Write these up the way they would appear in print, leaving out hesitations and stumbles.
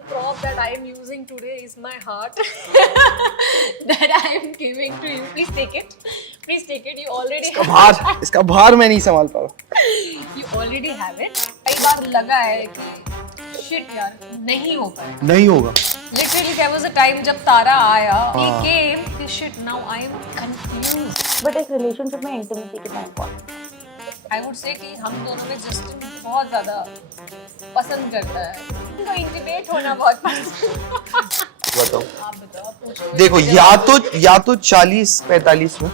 the prop that I am using today is my heart that I am giving to you. Please take it. Please take it. You already have इसका भार मैं नहीं संभाल पा रहा. You already have it. कई बार लगा है कि shit यार नहीं हो पाया. नहीं होगा. Literally there was a time जब तारा आया, he came, कि shit now I am confused. But एक रिलेशनशिप में इंटीमेसी कितना इम्पोर्टेंट. I would say कि हम दोनों में जस्टिन बहुत ज़्यादा पसंद करता है. तो इंटीमेट होना बहुत पसंद. बताओ. आप बताओ, आप पूछो. देखो या तो 40-45 में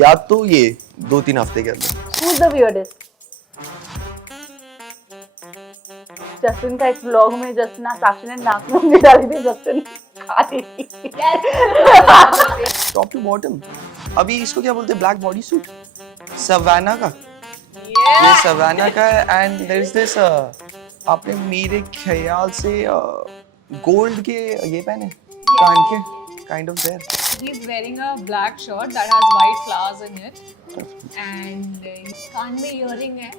या तो ये 2-3 हफ्ते के अंदर. Who's the weirdest? जस्टिन का एक व्लॉग में जस्टिन साक्षी ने नाक में उंगली डाली थी, जस्टिन खा रही थी. Top to bottom. अभी इसको क्या बोलते हैं, ब्लैक बॉडी सूट सवाना का. ये सवाना का है एंड देयर इज दिस आपने मेरे ख्याल से गोल्ड के ये पहने कान के kind of there. He's wearing a black shirt that has white flowers in it and कान में earring है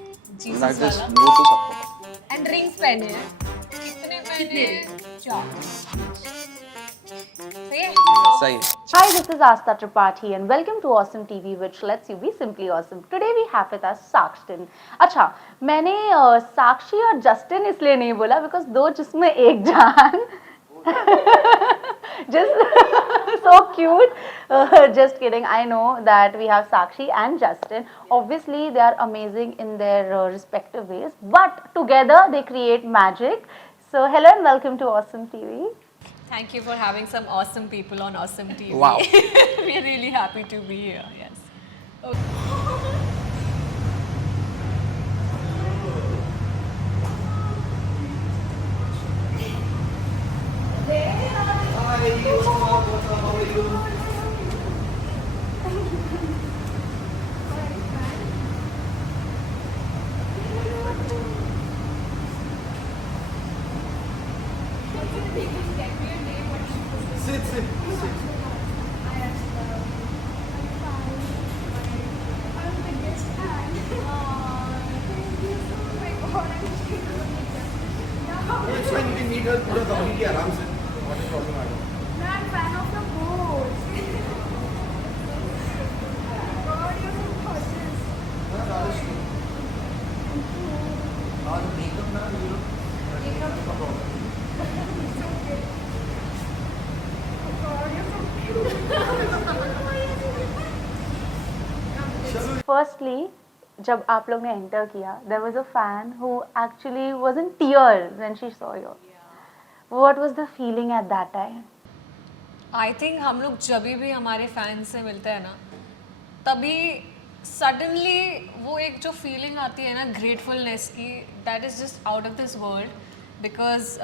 Jesus Like this, वाला वो तो सबको पता. and rings पहने हैं. कितने पहने हैं? 4. सही है? सही है. Hi, this is Asta Tripathi and welcome to Awesome TV, which lets you be simply awesome. Today we have with us Sakshin. अच्छा, मैंने साक्षी और जस्टिन इसलिए नहीं बोला because दो जिसमें एक जान. Just so cute. Just kidding. I know that we have Sakshi and Justin. Obviously, they are amazing in their respective ways, but together they create magic. So, hello and welcome to Awesome TV. Thank you for having some awesome people on Awesome TV. Wow. We're really happy to be here. Yes. Okay. Firstly, जब आप लोग ने enter किया, there was a fan who actually was in tears when she saw you. What was the feeling at that time? I think हम लोग जब भी हमारे फैंस से मिलते हैं ना, तभी सडनली वो एक जो फीलिंग आती है ना ग्रेटफुलनेस की, that is just out of this world. Because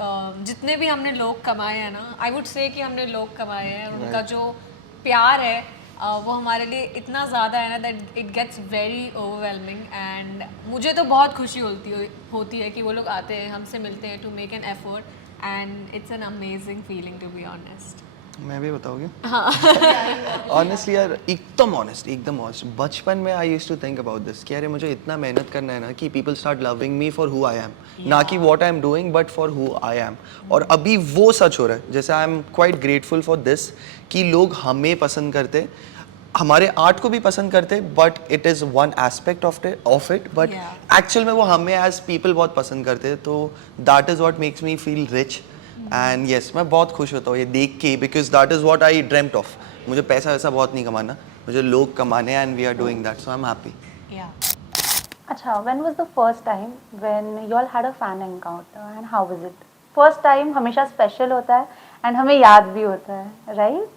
जितने भी हमने लोग कमाए हैं ना, आई वुड से कि हमने लोग कमाए हैं, उनका जो प्यार है वो हमारे लिए इतना ज़्यादा है ना that it gets very overwhelming. And मुझे तो बहुत खुशी होती है कि वो लोग आते हैं, हमसे मिलते हैं to make an effort, and it's an amazing feeling to be honest. मैं भी बताओगे. ऑनेस्टली यार, एकदम ऑनेस्ट. बचपन में I used to think about this कि अरे मुझे इतना मेहनत करना है ना कि people start loving me for who I am, ना कि what I am doing but for who I am. और अभी वो सच हो रहा है. जैसे I am quite grateful for this कि लोग हमें पसंद करते, हमारे आर्ट को भी पसंद करते, but it is one aspect of it but actual में वो हमें एज पीपल बहुत पसंद करते. तो that is what makes me feel rich. And yes, मैं बहुत खुश होता हूँ ये देख के, because that is what I dreamed of. मुझे पैसा वैसा बहुत नहीं कमाना, मुझे लोग कमाने, and we are doing that, so I am happy. अच्छा, when was the first time when you all had a fan encounter and how was it? First time हमेशा special होता है and हमें याद भी होता है, right?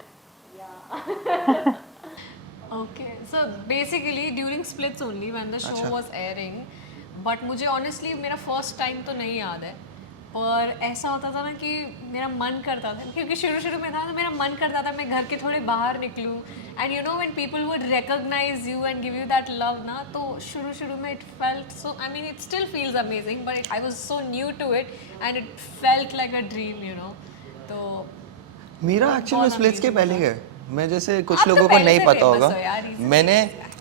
Okay, so basically during splits only when the show was airing, but मुझे honestly मेरा first time तो नहीं याद है, पर ऐसा होता था ना कि मेरा मन करता था, क्योंकि शुरू में था तो मेरा मन करता था मैं घर के थोड़े बाहर निकलूँ, and you know when people would recognise you and give you that love ना, तो शुरू में it felt so, I mean it still feels amazing, but I was so new to it and it felt like a dream, you know. तो मेरा actually splits के पहले है. मैं जैसे कुछ आप तो लोगों को पहले नहीं से पता famous होगा, हो यार, easy मैंने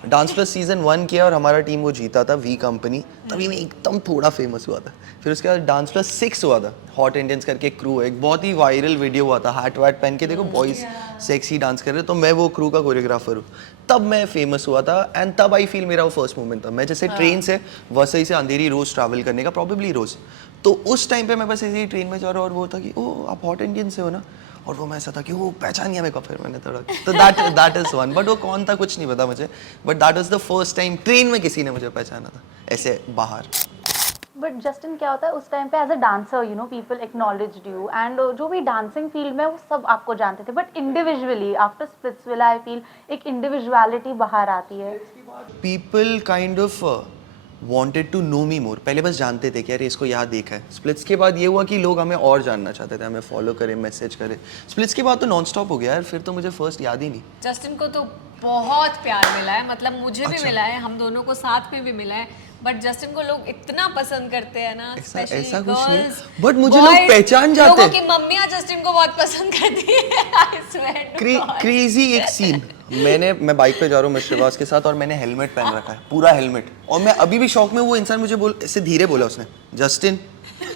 डांस प्लस सीजन 1 किया और हमारा टीम वो जीता था, वी कंपनी, तभी मैं एकदम थोड़ा फेमस हुआ था। फिर उसके बाद डांस प्लस 6 हुआ था, हॉट इंडियंस करके क्रू है, एक बहुत ही वायरल वीडियो हुआ था, हैट वैट पहन के देखो बॉयज सेक्सी डांस कर रहे, तो मैं वो क्रू का कोरियोग्राफर हूँ। तब मैं फेमस हुआ था एंड तब आई फील मेरा वो फर्स्ट मोमेंट था। मैं जैसे ट्रेन से वसई से अंधेरी रोज ट्रैवल करने का, प्रॉबेबली रोज, तो उस टाइम पे मैं बस ऐसे ही ट्रेन में जा रहा हूँ और वो था कि ओ आप हॉट इंडियन से हो ना, और वो मैं ऐसा था कि वो पहचान गया मेरे को। फिर मैंने थोड़ा, तो दैट इज वन, बट वो कौन था कुछ नहीं पता मुझे, but that was the first time train में किसी ने मुझे पहचाना था ऐसे बाहर। बट जस्टिन क्या होता है उस टाइम पे as a dancer, you know people acknowledged you and जो भी डांसिंग फील्ड में वो सब आपको जानते थे, but individually after Splitsvilla I feel एक इंडिविजुअलिटी बाहर आती है। People kind of wanted to know me more. पहले बस जानते थे कि यार इसको यहाँ देखा है। स्प्लिट्स के बाद ये हुआ कि लोग हमें और जानना चाहते थे, हमें फॉलो करें, मैसेज करें। स्प्लिट्स के बाद तो नॉन स्टॉप हो गया यार, फिर तो मुझे फर्स्ट याद ही नहीं। जस्टिन को तो बहुत प्यार मिला है, मतलब मुझे भी मिला है, हम दोनों को साथ में भी मिला है, बट जस्टिन को लोग इतना पसंद करते हैं ना, ऐसा कुछ नहीं, बट मुझे लोग पहचान जाते हैं। लोगों की मम्मियां जस्टिन को बहुत पसंद करती है। I swear to God. Crazy एक सीन, मैं बाइक पे जा रहा हूँ मिस्टर वास के साथ और मैंने हेलमेट पहन रखा है, पूरा हेलमेट, और मैं अभी भी शौक में, वो इंसान मुझे ऐसे धीरे बोला उसने, जस्टिन।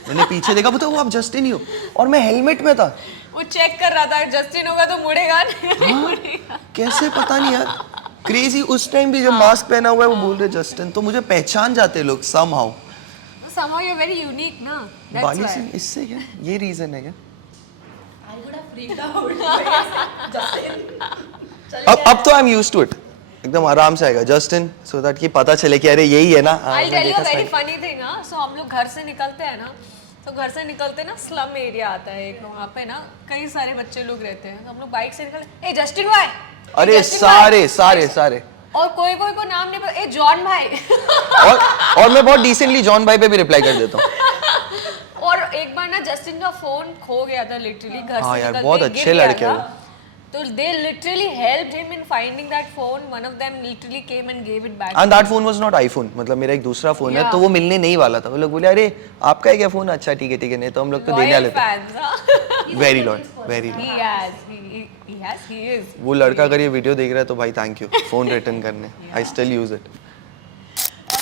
मैंने पीछे देखा, बताओ आप जस्टिन ही हो, और मैं हेलमेट में था। वो चेक कर रहा था जस्टिन होगा तो मुड़ेगा नहीं मुड़ेगा। कैसे पता नहीं यार, क्रेजी। उस टाइम भी जब मास्क पहना हुआ है वो बोल रहे जस्टिन, तो मुझे पहचान जाते लोग somehow. Somehow you're very unique ना, that's बाली why. से इससे क्या, ये रीजन है क्या? I would have freaked out. Justin. अब तो I am used to it, एकदम आराम से आएगा जस्टिन, सो दैट कि पता चले कि अरे यही है ना। I'll tell you a very funny thing हाँ, so हम लोग घर से निकलते हैं ना, तो घर से निकलते ना स्लम एरिया आता है एक, वहाँ पे ना कई सारे बच्चे लोग रहते हैं, तो हम लोग बाइक से निकलते, ए जस्टिन भाई, अरे सारे और कोई कोई को नाम नहीं पता, ए जॉन भाई। और मैं बहुत डिसेंटली जॉन भाई पे भी रिप्लाई कर देता हूँ। और एक बार ना जस्टिन का फोन खो गया था लिटरली, घर हाँ से यार, निकलते बहुत ही अच्छे गिर गया लड़के था। हो। तो they literally helped him in finding that phone. One of them literally came and gave it back. And that phone was not iPhone, मतलब मेरा एक दूसरा फोन है, Yeah. तो वो मिलने नहीं वाला था। वो लोग बोले अरे आपका है क्या फोन, अच्छा ठीक है नहीं तो हम लोग तो देने वाले Loyal fans, huh? थे। Very loyal, very. he is. वो लड़का अगर ये वीडियो देख रहा है तो भाई थैंक यू फोन रिटर्न करने, I still use it.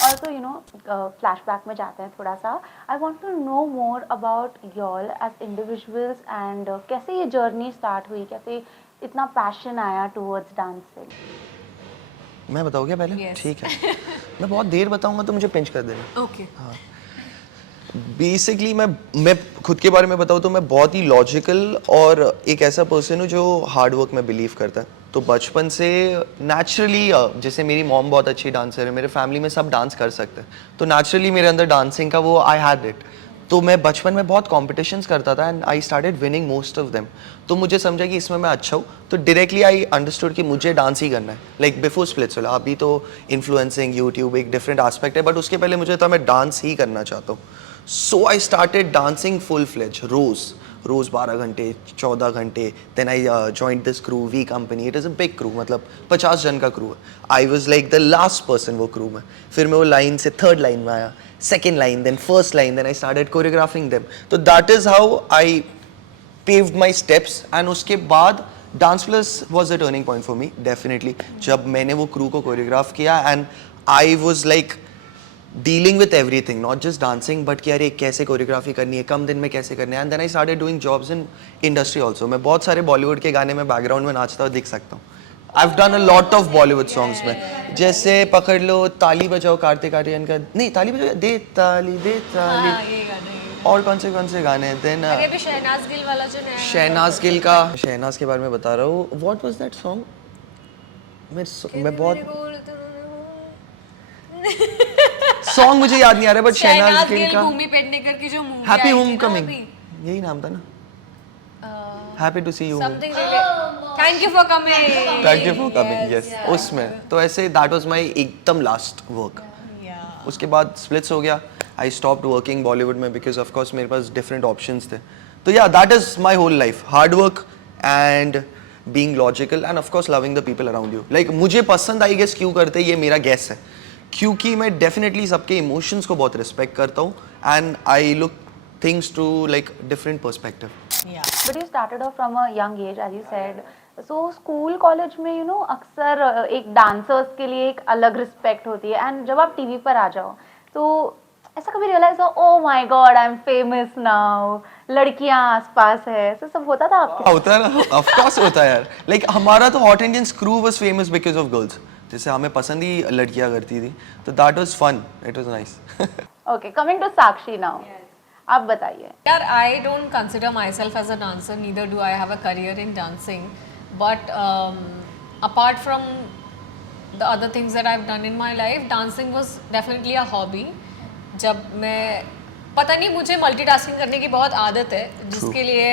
Also you know flashback में जाते हैं थोड़ा सा, I want to know more about your as individuals and कैसे ये जर्नी स्टार्ट हुई, कैसे इतना पैशन आया टूवर्ड्स डांसिंग। मैं बताऊँ क्या पहले? Yes. ठीक है, मैं बहुत देर बताऊंगा तो मुझे पिंच कर देना। Okay. बेसिकली मैं खुद के बारे में बताऊँ तो मैं बहुत ही लॉजिकल और एक ऐसा पर्सन हूँ जो हार्ड वर्क में बिलीव करता है। तो बचपन से नेचुरली, जैसे मेरी मॉम बहुत अच्छी डांसर है, मेरे फैमिली में सब डांस कर सकते हैं, तो नेचुरली मेरे अंदर डांसिंग का वो आई हैड इट। तो मैं बचपन में बहुत कॉम्पिटिशन्स करता था and I started winning most of them. तो मुझे समझा कि इसमें मैं अच्छा हूँ, तो डायरेक्टली आई अंडरस्टूड कि मुझे डांस ही करना है। लाइक बिफोर स्प्लिट्सविला, अभी तो इन्फ्लुएंसिंग, यूट्यूब एक डिफरेंट एस्पेक्ट है, बट उसके पहले मुझे था मैं डांस ही करना चाहता हूँ। So I started dancing full fledge, रोज 12 घंटे 14 घंटे। Then I joined this crew, V company, it is a big crew, मतलब 50 जन का क्रू है। I was like the last person वो क्रू में। फिर मैं वो लाइन से थर्ड लाइन में आया, second line, then first line, then I started choreographing them. तो that is how I paved my steps. And उसके बाद Dance Plus was a turning point for me definitely, जब मैंने वो क्रू को कोरियोग्राफ किया and I was like dealing with everything, not just dancing, but कि यार कैसे कोरियोग्राफी करनी है, कम दिन में कैसे करनी है। And then I started doing jobs in industry also. मैं बहुत सारे बॉलीवुड के गाने में बैकग्राउंड में नाचता हुआ दिख सकता हूँ। I have done a lot of Bollywood songs में, जैसे पकड़ लो ताली बजाओ कार्तिक आर्यन का, नहीं ताली बजाओ दे ताली दे ताली, हाँ, ये गाना है। और कौन से गाने। देन अरे अभी शहनाज गिल वाला जो नया शहनाज गिल का, शहनाज के बारे में बता रहा हूँ। What was that song? मैं बहुत सॉन्ग मुझे याद नहीं आ रहा, बट शहनाज गिल का भूमि पेडनेकर की जो मूवी हैप्पी होमकमिंग, यही नाम था ना, happy to see you, something thank you for coming, thank you for coming, yes उसमें। तो ऐसे दैट वाज माय एकदम लास्ट वर्क। उसके बाद स्प्लिट्स हो गया, आई स्टॉप्ड वर्किंग बॉलीवुड में बिकॉज ऑफ कोर्स मेरे पास डिफरेंट ऑप्शंस थे। तो yeah that is my whole life, hard work and being logical and of course loving the people around you. Like मुझे पसंद आई गेस क्यों करते, ये मेरा गेस है, क्योंकि मैं डेफिनेटली सबके इमोशंस को बहुत रिस्पेक्ट करता हूँ and I look things to like different perspective. Yeah. But you started off from a young age, as you said, so school college में यू नो अक्सर एक डांसर्स के लिए एक अलग रिस्पेक्ट होती है, एंड जब आप टीवी पर आ जाओ तो ऐसा कभी रियलाइज हो, oh my God I am famous now, लड़कियां आसपास है, ऐसा सब होता था आपके? होता है ना, ऑफ कोर्स होता है यार। लाइक हमारा तो hot Indian crew was famous because of girls, जैसे हमें पसंद ही लड़कियां करती थी, तो that was fun, it was nice. Okay, coming to Sakshi now, आप बताइए। Yeah, I don't consider myself as a dancer, neither do I have a career in dancing. But apart from the other things that I've done in my life, dancing was definitely a hobby. जब मैं पता नहीं, मुझे multitasking करने की बहुत आदत है, जिसके लिए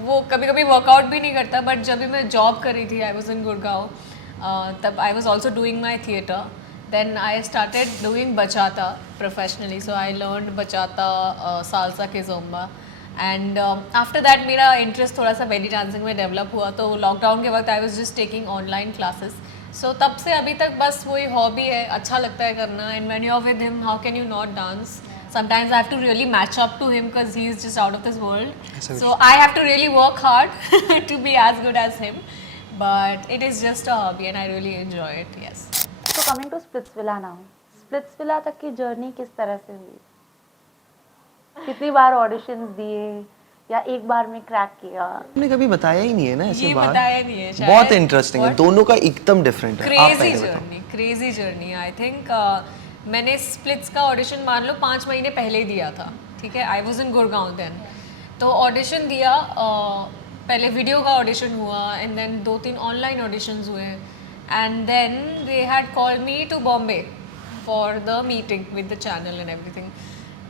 वो कभी कभी वर्कआउट भी नहीं करता। बट जब भी मैं जॉब कर रही थी, आई वॉज इन गुड़गांव, तब I was also doing my theatre. Then I started doing bachata professionally. So I learned bachata, salsa, kizomba. And after that मेरा interest थोड़ा सा belly dancing में develop हुआ. तो lockdown के वक्त I was just taking online classes. So तब से अभी तक बस वही hobby है, अच्छा लगता है करना. And when you're with him, how can you not dance? Sometimes I have to really match up to him because he is just out of this world. So I have to really work hard to be as good as him. But it is just a hobby and I really enjoy it, yes. तो coming to Splitsvilla now, Splitsvilla तक की journey किस तरह से हुई? कितनी बार auditions दिए या एक बार में क्रैक किया? हमने कभी बताया ही नहीं है ना ऐसे ये बात। बताया नहीं है शायद। बहुत इंटरेस्टिंग है, दोनों का एकदम डिफरेंट है। आप पहले बताओ। Crazy journey. आई थिंक मैंने स्प्लिट्स का ऑडिशन मान लो 5 महीने पहले ही दिया था, ठीक है। I was in Gurgaon then, तो ऑडिशन दिया, पहले वीडियो का ऑडिशन हुआ एंड देन 2-3 ऑनलाइन ऑडिशंस हुए, and then they had called me to Bombay for the meeting with the channel and everything.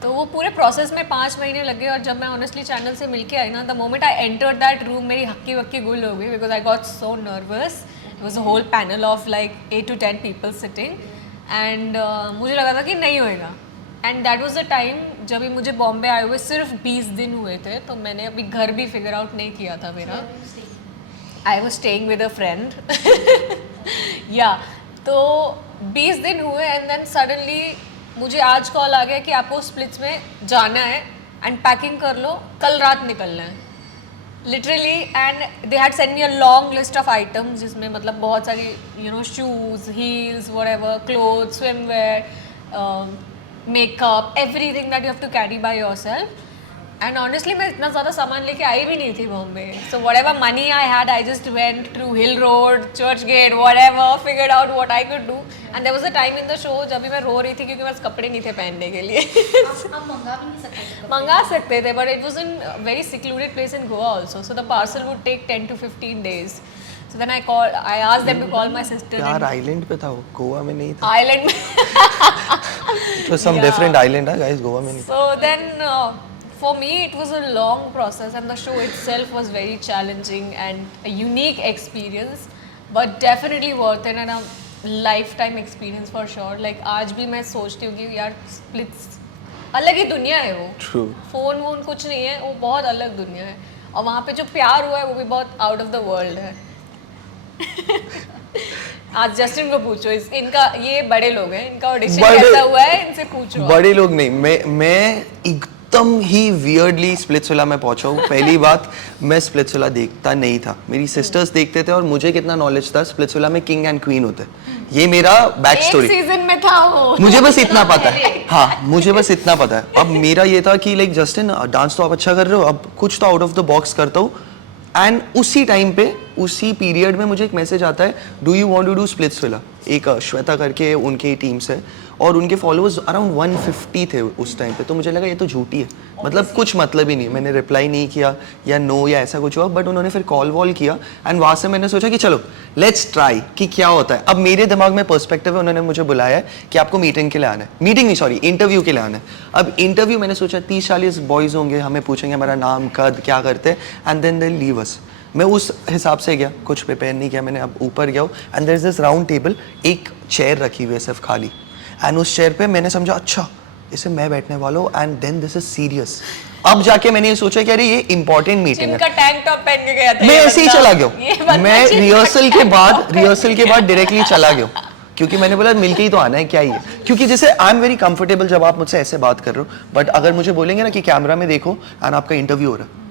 तो वो पूरे प्रोसेस में 5 महीने लगे, और जब मैं ऑनेस्टली चैनल से मिलके आई ना, the moment I entered that room, मेरी हक्की वक्की गुल हो गई, because I got so nervous. It was a whole panel of like 8 to 10 people sitting, and मुझे लगा था कि नहीं होएगा। And that was the time जब भी मुझे बॉम्बे आए हुए सिर्फ 20 दिन हुए थे, तो मैंने अभी घर भी फिगर आउट नहीं किया था मेरा। I was staying with a friend या तो 20 दिन हुए, एंड देन सडनली मुझे आज कॉल आ गया कि आपको स्प्लिट्स में जाना है एंड पैकिंग कर लो, कल रात निकलना है, literally. And they had send me a long list of items, जिसमें मतलब बहुत सारी you know shoes, heels, whatever, clothes, swimwear, makeup, everything that you have to carry by yourself. And honestly मैं इतना ज़्यादा सामान लेके आई भी नहीं थी Bombay, so whatever money I had, I just went through Hill Road, Churchgate, whatever, figured out what I could do. And there was a time in the show जब भी मैं रो रही थी क्योंकि मेरे पास कपड़े नहीं थे पहनने के लिए। आप मंगा भी नहीं सकते थे। मंगा सकते थे, but it was in very secluded place in Goa also, so the parcel would take 10 to 15 days. So then I asked them to call my sister. यार आइलैंड पे था वो, गोवा में नहीं था। Island. It was some different island, guys, Goa में नहीं। So then for me it was a long process, and the show itself was very challenging and a unique experience, but definitely worth it and a lifetime experience for sure. Like आज भी मैं सोचती हूँ कि यार splits अलग ही दुनिया है वो। True. फोन वोन कुछ नहीं है, वो बहुत अलग दुनिया है, और वहाँ पे जो प्यार हुआ है वो भी बहुत आउट ऑफ द वर्ल्ड है। आज जस्टिन को पूछो, इनका ये बड़े लोग हैं, इनका ऑडिशन कैसा हुआ है इनसे पूछो। बड़े लोग नहीं, मैं एकदम ही वियर्डली स्प्लिट्सविला में पहुंचा हूँ। पहली बात, मैं स्प्लिट्सविला देखता नहीं था, मेरी सिस्टर्स देखते थे, और मुझे कितना नॉलेज था स्प्लिट्सविला में किंग एंड क्वीन होते हैं, ये मेरा बैक स्टोरी। सीजन में था वो, मुझे बस इतना पता है, हाँ मुझे बस इतना पता है। अब मेरा ये था कि लाइक जस्टिन डांस तो आप अच्छा कर रहे हो, अब कुछ तो आउट ऑफ द बॉक्स करता हूँ। एंड उसी टाइम पे, उसी पीरियड में मुझे एक मैसेज आता है, do you want to do Splitsvilla, एक श्वेता करके उनकी टीम से, और उनके फॉलोअर्स अराउंड 150 थे उस टाइम पे। तो मुझे लगा ये तो झूठी है, मतलब कुछ मतलब ही नहीं। मैंने रिप्लाई नहीं किया या नो या ऐसा कुछ हुआ, बट उन्होंने फिर कॉल वॉल किया, एंड वहाँ से मैंने सोचा कि चलो लेट्स ट्राई कि क्या होता है। अब मेरे दिमाग में पर्सपेक्टिव है, उन्होंने मुझे बुलाया है कि आपको मीटिंग के लिए आना है, मीटिंग नहीं सॉरी इंटरव्यू के लिए आना है। अब इंटरव्यू मैंने सोचा 30-40 बॉयज़ होंगे, हमें पूछेंगे हमारा नाम, कद, क्या करते हैं, and then they leave us. मैं उस हिसाब से गया, कुछ प्रिपेयर नहीं किया मैंने। अब ऊपर गया and there is this round table, एक चेयर रखी हुई है सिर्फ खाली, एंड उस चेयर पे मैंने समझा अच्छा इसे मैं बैठने वाला हूँ, and then this is serious. अब जाके मैंने ये सोचा कि अरे ये इंपॉर्टेंट मीटिंग है। जिनका टैंक टॉप पहन के गया था, मैं ऐसे ही चला गया, मैं रिहर्सल के बाद डायरेक्टली चला गया, क्योंकि मैंने बोला मिलके ही तो आना है, क्या ही है। क्योंकि जैसे आई एम वेरी कंफर्टेबल जब आप मुझसे ऐसे बात कर रहे हो, बट अगर मुझे बोलेंगे ना कि कैमरा में देखो एंड आपका इंटरव्यू हो रहा है,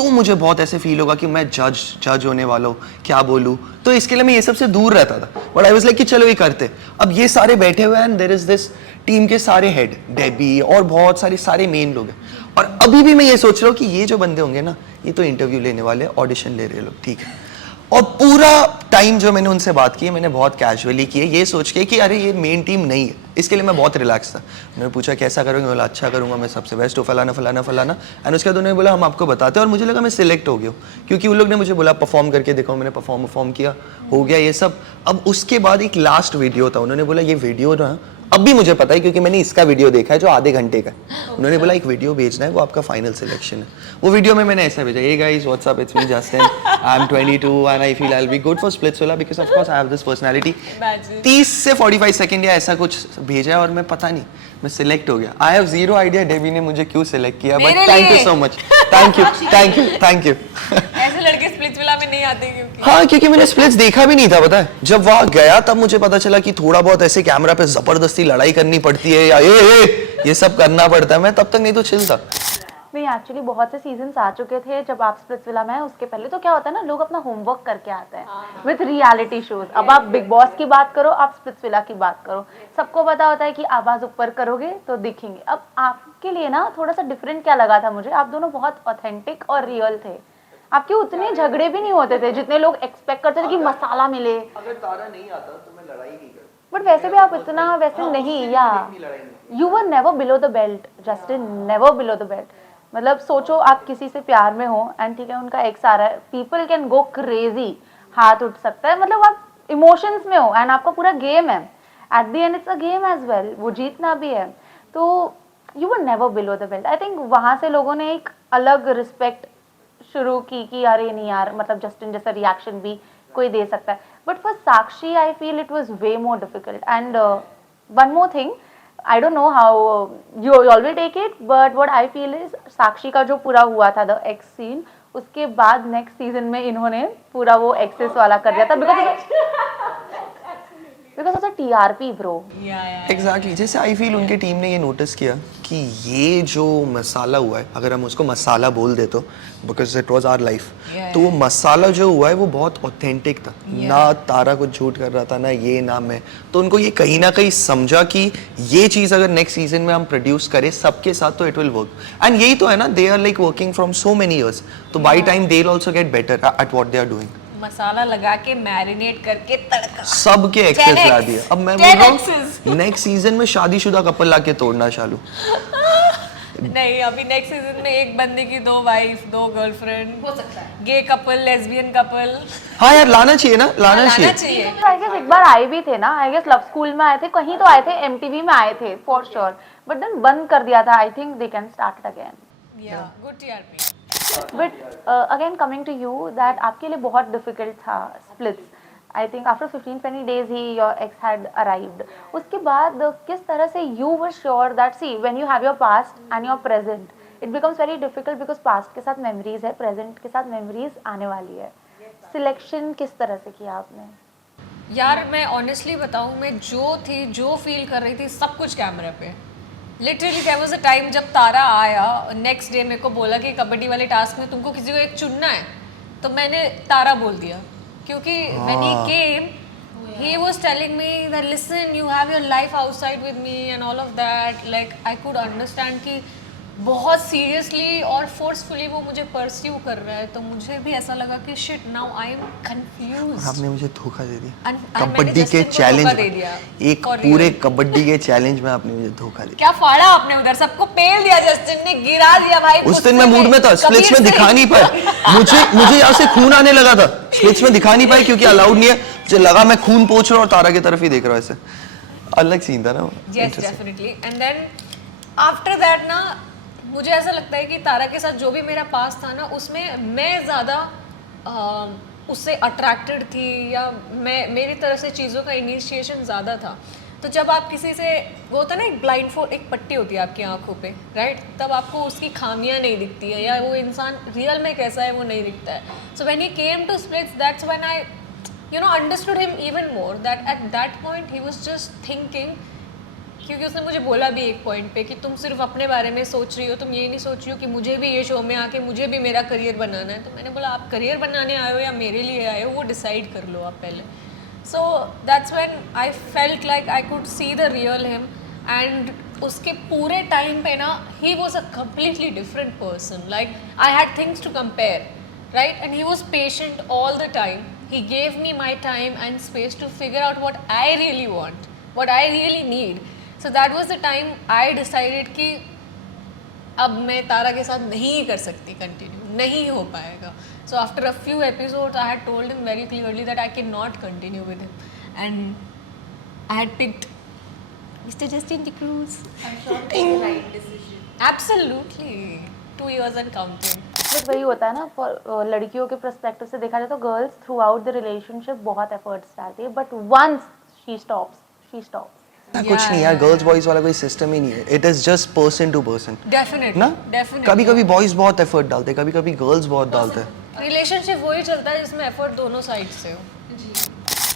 तो मुझे बहुत ऐसे फील होगा कि मैं जज होने वाला हूँ, क्या बोलूँ, तो इसके लिए मैं ये सबसे दूर रहता था। बट आई वाज लाइक कि चलो ये करते। अब ये सारे बैठे हुए हैं and there is this team के सारे हेड, डेबी और बहुत सारे मेन लोग हैं, और अभी भी मैं ये सोच रहा हूँ कि ये जो बंदे होंगे ना, ये तो इंटरव्यू लेने वाले, ऑडिशन ले रहे लोग, ठीक है। और पूरा टाइम जो मैंने उनसे बात की है, मैंने बहुत कैजुअली की है, ये सोच के कि अरे ये मेन टीम नहीं है। इसके लिए मैं बहुत रिलैक्स था। मैंने पूछा कैसा करोगे, बोला अच्छा करूंगा, मैं सबसे बेस्ट हूँ, फलाना फलाना फलाना। एंड उसके बाद उन्होंने बोला हम आपको बताते हैं, और मुझे लगा मैं सिलेक्ट हो गया, क्योंकि उन लोग ने मुझे बोला परफॉर्म करके देखो, मैंने परफॉर्म किया, हो गया ये सब। अब उसके बाद एक लास्ट वीडियो था, उन्होंने बोला ये वीडियो ना, अब भी मुझे पता है क्योंकि मैंने इसका वीडियो देखा है जो आधे घंटे का है। उन्होंने बोला एक वीडियो भेजना है, वो आपका फाइनल सिलेक्शन है। वो वीडियो में मैंने ऐसा भेजा, hey guys what's up, it's me Justin, I am 22 and I feel I will be good for Splitsvilla because of course I have this personality. 30 से 45 सेकंड या ऐसा कुछ भेजा है, और मैं पता नहीं मैं सिलेक्ट हो गया। I have zero idea Debbie ने मुझे क्यों सिलेक्ट किया, but thank you so much, thank you. ऐसे लड़के स्प्लिट्सविला में नहीं आते क्योंकि हाँ, क्योंकि मैंने स्प्लिट्स देखा भी नहीं था, पता है। जब वहां गया तब मुझे पता चला कि थोड़ा बहुत ऐसे कैमरा पे जबरदस्ती लड़ाई करनी पड़ती है या ये सब करना पड़ता है। मैं तब तक नहीं तो चिल था। नहीं, एक्चुअली बहुत से सीजन्स आ चुके थे जब आप स्प्लिट्सविला में हैं। उसके पहले तो क्या होता है ना, लोग अपना होमवर्क करके आते हैं विथ रियलिटी शोज। अब आप बिग बॉस की बात करो, आप स्प्लिट्सविला की बात करो, सबको पता होता है कि आवाज ऊपर करोगे तो दिखेंगे। अब आपके लिए ना थोड़ा सा डिफरेंट क्या लगा था मुझे, आप दोनों बहुत ऑथेंटिक और रियल थे। आपके उतने झगड़े भी नहीं होते थे जितने लोग एक्सपेक्ट करते थे कि मसाला मिले। अगर तारा नहीं आता तो मैं लड़ाई नहीं करता। बट वैसे भी आप इतना वैसे नहीं, या you were never below the belt Justin, never below the belt. मतलब सोचो आप किसी से प्यार में हो एंड ठीक है उनका एक्स आ रहा है, पीपल कैन गो क्रेजी, हाथ उठ सकता है, मतलब आप इमोशंस में हो एंड आपका पूरा गेम है। At the end it's a game as well, वो जीतना भी है। तो you were never below the belt. I think वहाँ से लोगों ने एक अलग रिस्पेक्ट शुरू की कि यार नहीं यार, मतलब जस्टिन जैसा रिएक्शन भी कोई दे सकता है। But for Sakshi I feel it was way more difficult. And one more thing, I don't know how you all will take it, but what I feel is साक्षी का जो पूरा हुआ था द एक्स सीन, उसके बाद next season में इन्होंने पूरा वो एक्सेस वाला कर दिया था because of the TRP bro. Exactly, जैसे आई फील उनके टीम ने ये नोटिस किया कि ये जो मसाला हुआ है, अगर हम उसको मसाला बोल दे तो, because it was our life, तो वो मसाला जो हुआ है वो बहुत ऑथेंटिक था। ना तारा कुछ झूठ कर रहा था, ना ये ना मैं। तो उनको ये कहीं ना कहीं समझा कि ये चीज़ अगर नेक्स्ट सीजन में हम प्रोड्यूस करें सबके साथ तो इट विल वर्क। एंड यही तो है ना, they are like working from so many years, तो by time they will also get better at what they are doing. मसाला लगा के मैरिनेट करके तड़का सबके एक्सेस ला दिया। अब मैं बोल रहा हूँ नेक्स्ट सीजन में शादीशुदा कपल लाके तोड़ना चालू। नहीं, अभी नेक्स्ट सीजन में एक बंदे की 2 वाइफ 2 गर्लफ्रेंड हो सकता है। Gay couple, lesbian couple. हाँ यार, लाना चाहिए ना, लाना चाहिए। आई गेस एक बार आए भी थे ना, आई गेस लव स्कूल में आए थे, कहीं तो आए थे, एमटीवी में आए थे फॉर श्योर, बट देन बंद कर दिया था। I think they can start it again. या good TRP. But again coming to you, that आपके लिए बहुत डिफिकल्ट था Splits. I think after 15-20 days ही योर एक्स हैड अराइव्ड। उसके बाद किस तरह से you were sure that see when you have your past and your present, it becomes very difficult because past के साथ मेमोरीज है, प्रेजेंट के साथ मेमोरीज आने वाली है। सिलेक्शन किस तरह से किया आपने? यार मैं ऑनेस्टली बताऊँ, मैं जो थी, जो फील कर रही थी, सब कुछ कैमरे पे। Literally there was a time जब तारा आया, नेक्स्ट डे मेरे को बोला कि कबड्डी वाले टास्क में तुमको किसी को एक चुनना है, तो मैंने तारा बोल दिया, क्योंकि when he came he was telling me that listen you have your life outside with me and all of that, like I could understand कि बहुत सीरियसली और फोर्सफुली वो मुझे परस्यू कर रहा है। तो मुझे भी ऐसा लगा कि shit, now I am confused. आपने मुझे धोखा दे दिया मैंने कबड्डी के जस्टिन को चैलेंज धोखा दे में, दिया। एक पूरे कबड्डी के चैलेंज में आपने मुझे धोखा दिया। क्या फाड़ा आपने उधर, सबको पेल दिया जस्टिन ने, गिरा दिया भाई। उस दिन मैं मूड में था, स्प्लिट्स में दिखा नहीं पाए, मुझे यहाँ से खून आने लगा था, स्प्लिट्स में दिखा नहीं पाए क्योंकि अलाउड नहीं है। मुझे लगा मैं खून पोंछ रहा हूँ और तारा की तरफ ही देख रहा हूँ, ऐसे अलग सीन था ना। Yes definitely. And then after that ना, मुझे ऐसा लगता है कि तारा के साथ जो भी मेरा पास था ना, उसमें मैं ज़्यादा उससे अट्रैक्टेड थी, या मेरी तरफ से चीज़ों का इनिशिएशन ज़्यादा था। तो जब आप किसी से, वो होता है ना एक ब्लाइंड फोल्ड, एक पट्टी होती है आपकी आंखों पे, राइट, तब आपको उसकी खामियां नहीं दिखती है, या वो इंसान रियल में कैसा है वो नहीं दिखता है। So when he came to splits, that's when I understood him even more, that at that point he was just thinking क्योंकि उसने मुझे बोला भी एक पॉइंट पे कि तुम सिर्फ अपने बारे में सोच रही हो, तुम ये नहीं सोच रही हो कि मुझे भी ये शो में आके मुझे भी मेरा करियर बनाना है। तो मैंने बोला आप करियर बनाने आए हो या मेरे लिए आए हो वो डिसाइड कर लो आप पहले। So that's when I felt like I could see the real him and उसके पूरे टाइम पे ना he was a completely different person. Like I had things to compare, right? And he was patient all the time. He gave me my time and space to figure out what I really want, what I really need. So that was the time I decided कि अब मैं तारा के साथ नहीं कर सकती continue, नहीं हो पाएगा. So after a few episodes, I had told him very clearly that I cannot continue with him, and I had picked Mr. Justin Cruz. I'm sure it's the right decision. Absolutely, 2 years and counting. But वही होता है ना, for लड़कियों के perspective से देखा जाए तो girls through out the relationship बहुत एफर्ट्स डालती है, बट वंस शी स्टॉप्स कुछ नहीं यार, गर्ल्स बॉयज वाला कोई सिस्टम ही नहीं है. It is just person to person Definitely, ना. definitely. कभी कभी बॉयज बहुत एफर्ट डालते हैं, कभी कभी गर्ल्स बहुत डालते हैं. रिलेशनशिप वही चलता है जिसमें एफर्ट दोनों साइड से हो.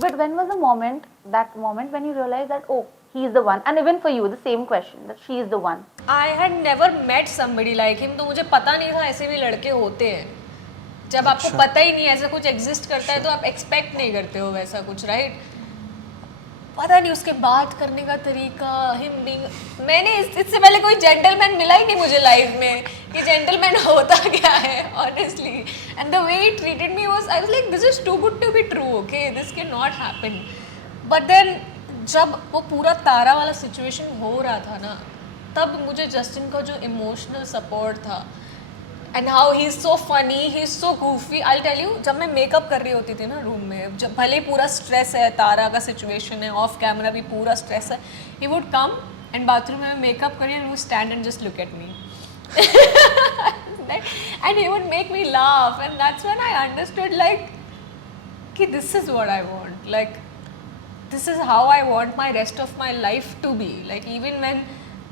But when was the moment, that moment when you realise that oh he is the one, and even for you the same question that she is the one? I had never met somebody like him, तो मुझे पता नहीं था ऐसे भी लड़के होते हैं. जब आपको अच्छा. पता ही नहीं ऐसा कुछ एग्जिस्ट करता है तो आप एक्सपेक्ट नहीं करते हो वैसा कुछ, राइट? पता नहीं उसके बात करने का तरीका, हिम बीइंग, मैंने इससे पहले कोई जेंटलमैन मिला ही नहीं मुझे लाइफ में कि जेंटलमैन होता क्या है honestly. And the way he treated me was, I was like this is too good to be true. Okay, this can not happen. But then जब वो पूरा तारा वाला सिचुएशन हो रहा था ना, तब मुझे जस्टिन का जो इमोशनल सपोर्ट था and how he is so funny, he is so goofy. I tell you, जब मैं मेकअप कर रही होती थी ना रूम में, जब भले ही पूरा स्ट्रेस है, तारा का सिचुएशन है, ऑफ कैमरा भी पूरा स्ट्रेस है, he would come and bathroom में मेकअप करी एंड वो stand and just look at me and he would make me laugh. And that's when I understood like कि this is what I want, like this is how I want my rest of my life to be. Like even when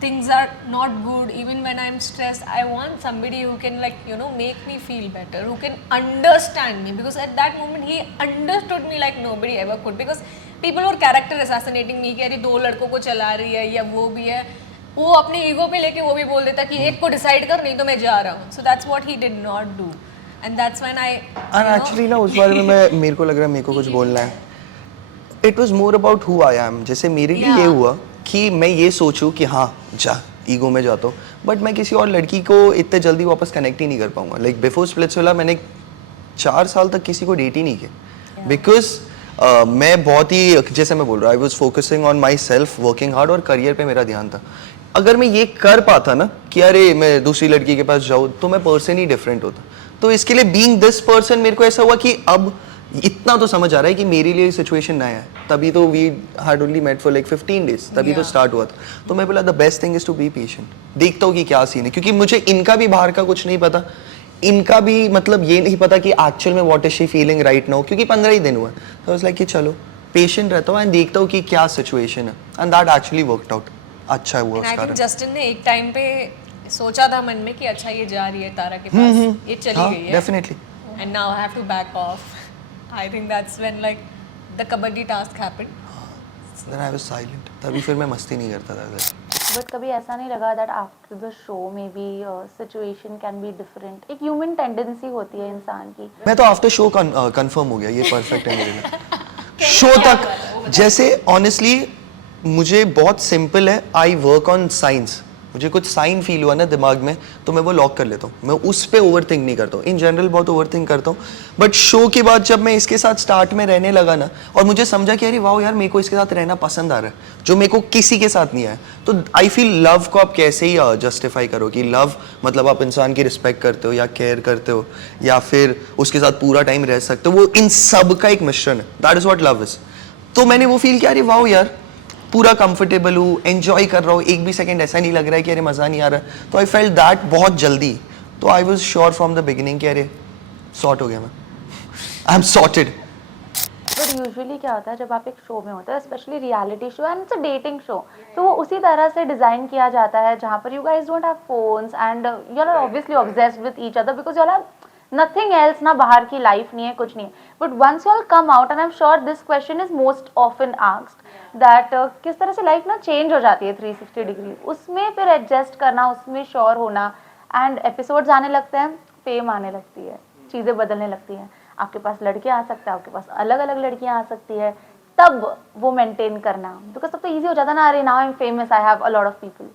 things are not good, even when I'm stressed, I want somebody who can, like, you know, make me feel better, who can understand me, because at that moment he understood me like nobody ever could. Because people were character assassinating me कि अरे दो लड़कों को चला रही है या वो भी है, वो अपने ईगो पे लेके वो भी बोल देता कि एक को डिसाइड कर, नहीं तो मैं जा रहा हूँ. So that's what he did not do, and that's when I and actually ना उस बारे में मेरे को लग रहा है मेरे को कुछ बोलना है. It was more about who I M. जैसे मेरे लिए ये हुआ कि मैं ये सोचूं कि हाँ जा ईगो में जाता हूँ, बट मैं किसी और लड़की को इतने जल्दी वापस कनेक्ट ही नहीं कर पाऊंगा. लाइक बिफोर स्प्लिट्सविला मैंने 4 साल तक किसी को डेट ही नहीं किया, बिकॉज मैं बहुत ही, जैसे मैं बोल रहा हूँ, I was focusing on my self, working hard, और करियर पे मेरा ध्यान था. अगर मैं ये कर पाता ना कि अरे मैं दूसरी लड़की के पास जाऊँ, तो मैं पर्सन ही डिफरेंट होता. तो इसके लिए बीइंग दिस पर्सन मेरे को ऐसा हुआ कि अब इतना तो समझ आ रहा है कि मेरे लिए सिचुएशन नया है. तभी तो we had only met for like 15 days, तभी तो स्टार्ट हुआ था. तो मैं बोला the best thing is to be patient. देखता हूँ कि क्या सीन है, क्योंकि मुझे इनका भी बाहर का कुछ नहीं पता, इनका भी मतलब ये नहीं पता कि एक्चुअल में what is she feeling right now, क्योंकि 15 ही दिन हुआ. तो आई वाज लाइक कि चलो पेशेंट रहता हूँ एंड देखता हूँ कि क्या सिचुएशन है, and that actually worked out. अच्छा हुआ आई उसका. थिंक जस्टिन ने एक टाइम पे सोचा था मन में कि अच्छा ये जा रही है तारा के पास, ये चली गई है, definitely. and now I have to back off. I think that's when like the kabaddi task happened. Then I was silent. तभी फिर मैं मस्ती नहीं करता था. बट कभी ऐसा नहीं लगा that after the show may be situation can be different? एक ह्यूमन टेंडेंसी होती है इंसान की. मैं तो आफ्टर शो कंफर्म हो गया, ये परफेक्ट है मेरे लिए. शो तक जैसे ऑनेस्टली मुझे बहुत सिंपल है. I work on science. मुझे कुछ साइन फील हुआ ना दिमाग में, तो मैं वो लॉक कर लेता हूँ. मैं उस पर ओवर थिंक नहीं करता हूँ. इन जनरल बहुत ओवर थिंक करता हूँ, बट शो के बाद जब मैं इसके साथ स्टार्ट में रहने लगा ना, और मुझे समझा कि अरे वाह यार मेरे को इसके साथ रहना पसंद आ रहा है, जो मेरे को किसी के साथ नहीं आया. तो आई फील लव को आप कैसे ही जस्टिफाई करो कि लव मतलब आप इंसान की रिस्पेक्ट करते हो या केयर करते हो या फिर उसके साथ पूरा टाइम रह सकते हो. वो इन सब का एक मिश्रण है. That is what love is. तो मैंने वो फील किया अरे वाह यार पूरा कंफर्टेबल हूँ, एंजॉय कर रहा हूँ, एक भी सेकंड ऐसा नहीं लग रहा है कि अरे मज़ा नहीं आ रहा. तो आई फेल्ट दैट बहुत जल्दी. तो I was sure from the beginning कि अरे सॉर्ट हो गया मैं. I am sorted. But usually क्या होता है जब आप एक शो में होते हैं, specially reality show and it's a dating show, तो वो उसी तरह से डिजाइन किया जाता है जहाँ पर you guys don't have phones and you are obviously obsessed with each other because you are nothing else, ना बाहर की लाइफ नहीं है, कुछ नहीं है. But once you all come out, and I am sure this question is most often asked, that किस तरह से लाइफ ना चेंज हो जाती है 360 डिग्री. उसमें फिर एडजस्ट करना, उसमें श्योर होना, एंड एपिसोड्स आने लगते हैं, फेम आने लगती है, चीज़ें बदलने लगती हैं. आपके पास लड़के आ सकते हैं, आपके पास अलग अलग लड़कियां आ सकती है, तब वो मेंटेन करना, बिकॉज तब तो ईजी हो जाता ना, अरे now I am famous, I have a lot of people.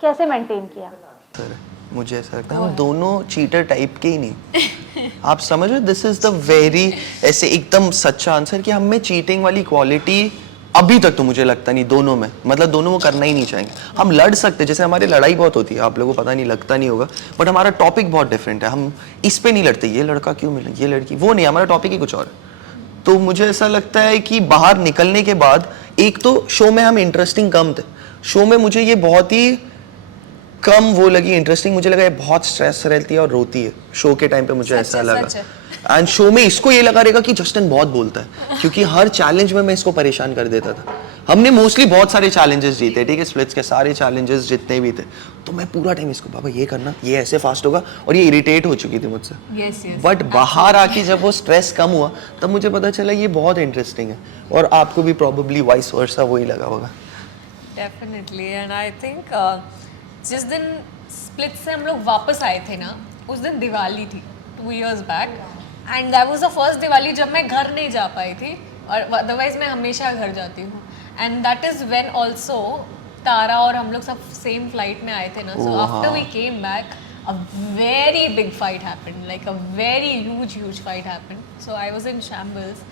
कैसे मेंटेन किया? सर मुझे ऐसा लगता है हम दोनों चीटर टाइप के ही नहीं. आप समझ रहे, दिस इज द वेरी ऐसे एकदम सच्चा आंसर कि हम में चीटिंग वाली क्वालिटी अभी तक तो मुझे लगता नहीं दोनों में, मतलब दोनों वो करना ही नहीं चाहेंगे. हम लड़ सकते, जैसे हमारी लड़ाई बहुत होती है, आप लोगों को पता नहीं लगता नहीं होगा, बट हमारा टॉपिक बहुत डिफरेंट है. हम इस पे नहीं लड़ते, ये लड़का क्यों मिला, ये लड़की, वो नहीं, हमारा टॉपिक ही कुछ और है. तो मुझे ऐसा लगता है कि बाहर निकलने के बाद, एक तो शो में हम इंटरेस्टिंग कम थे. शो में मुझे ये बहुत ही कम वो लगी इंटरेस्टिंग, मुझे लगा ये बहुत स्ट्रेस रहती है और रोती है शो के टाइम पे, मुझे ऐसा लगा. एंड शो में इसको ये लगा रहेगा कि जस्टिन बहुत बोलता है, क्योंकि हर चैलेंज में मैं इसको परेशान कर देता था. हमने मोस्टली बहुत सारे चैलेंजेस जीते, ठीक है, स्प्लिट्स के सारे चैलेंजेस जितने भी थे, तो मैं पूरा टाइम इसको, बाबा ये करना, ये ऐसे फास्ट होगा, और ये इरिटेट हो चुकी थी मुझसे. बट बाहर आके जब वो स्ट्रेस कम हुआ, तब मुझे पता चला ये बहुत इंटरेस्टिंग है. और आपको भी प्रॉबेबली वाइस वर्सा वही लगा होगा. डेफिनेटली. एंड आई थिंक जिस दिन स्प्लिट से हम लोग वापस आए थे ना, उस दिन दिवाली थी 2 years back, and that was the first Diwali जब मैं घर नहीं जा पाई थी, और अदरवाइज मैं हमेशा घर जाती हूँ. And that is when also Tara और हम लोग सब सेम फ्लाइट में आए थे ना, so after we came back a very big fight happened, like a very huge fight happened. So I was in shambles.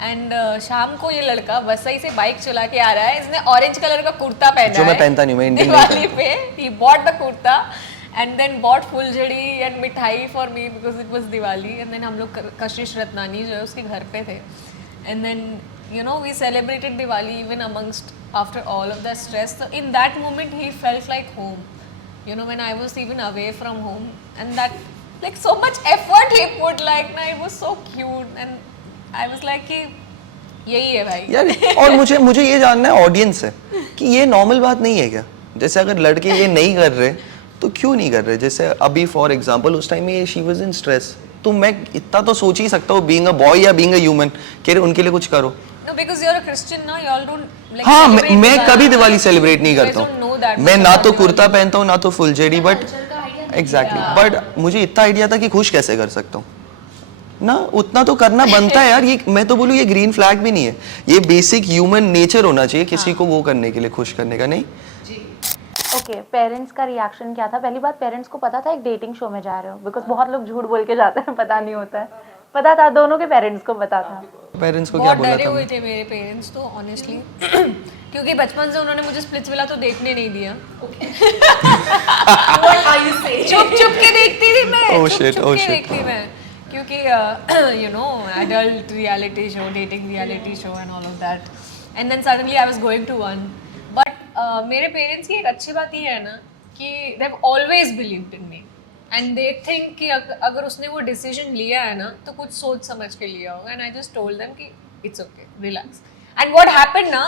And शाम को ये लड़का वसई से बाइक चला के आ रहा है, इसने ऑरेंज कलर का कुर्ता पहना जो है, मैं पहनता नहीं, मैं इंडियन दिवाली पे. He bought the kurta and then bought phuljhari and mithai for me because it was Diwali. And then हम लोग कशिश रत्नानी जो है उसके घर पे थे, and then you know we celebrated Diwali even amongst after all of the stress. So in that moment he felt like home, you know, when I was even away from home, and that like so much effort he put, like na, it was so cute, and I was like कि यही है भाई यार. और मुझे ये जानना है ऑडियंस से कि ये नॉर्मल बात नहीं है क्या? जैसे अगर लड़के ये नहीं कर रहे तो क्यों नहीं कर रहे? जैसे अभी फॉर एग्जांपल उस टाइम में शी वाज इन स्ट्रेस, तो मैं इतना तो सोच ही सकता हूँ बीइंग अ बॉय या बीइंग अ ह्यूमन कि उनके लिए कुछ करो. No, because you're a Christian now, you all don't like हाँ, celebrate मैं Diwali. कभी दिवाली सेलिब्रेट नहीं You guys करता don't know that हूँ. मैं much ना about तो Diwali. कुर्ता पहनता हूँ ना तो फुलझड़ी, बट एग्जैक्टली, बट मुझे इतना आइडिया था कि खुश कैसे कर सकता हूँ ना, उतना तो करना बनता है यार. ये मैं तो बोलूँ ये ग्रीन फ्लैग भी नहीं है, ये बेसिक ह्यूमन नेचर होना चाहिए किसी को वो करने के लिए, खुश करने का. नहीं ओके, पेरेंट्स का रिएक्शन क्या था? पहली बात, पेरेंट्स को पता था एक डेटिंग शो में जा रहे हो? बिकॉज बहुत लोग झूठ बोल के जाते हैं, पता नहीं होता है. पता था, दोनों के पेरेंट्स को पता था. पेरेंट्स को क्या बहुत बोला डरे था? हुए थे मेरे पेरेंट्स तो ऑनेस्टली क्योंकि बचपन से उन्होंने मुझे स्प्लिट्स विला तो देखने नहीं दिया. What are you saying? चुप चुप के देखती थी मैं, Oh चुप shit, चुप oh के shit. देखती मैं, क्योंकि you know adult reality show, dating reality show and all of that. And then suddenly I was going to one. But मेरे पेरेंट्स की एक अच्छी बात ये है ना कि they have always believed in me, and they think कि अगर उसने वो डिसीजन लिया है ना तो कुछ सोच समझ के लिया होगा. And I just told them कि it's okay, relax. And what happened ना,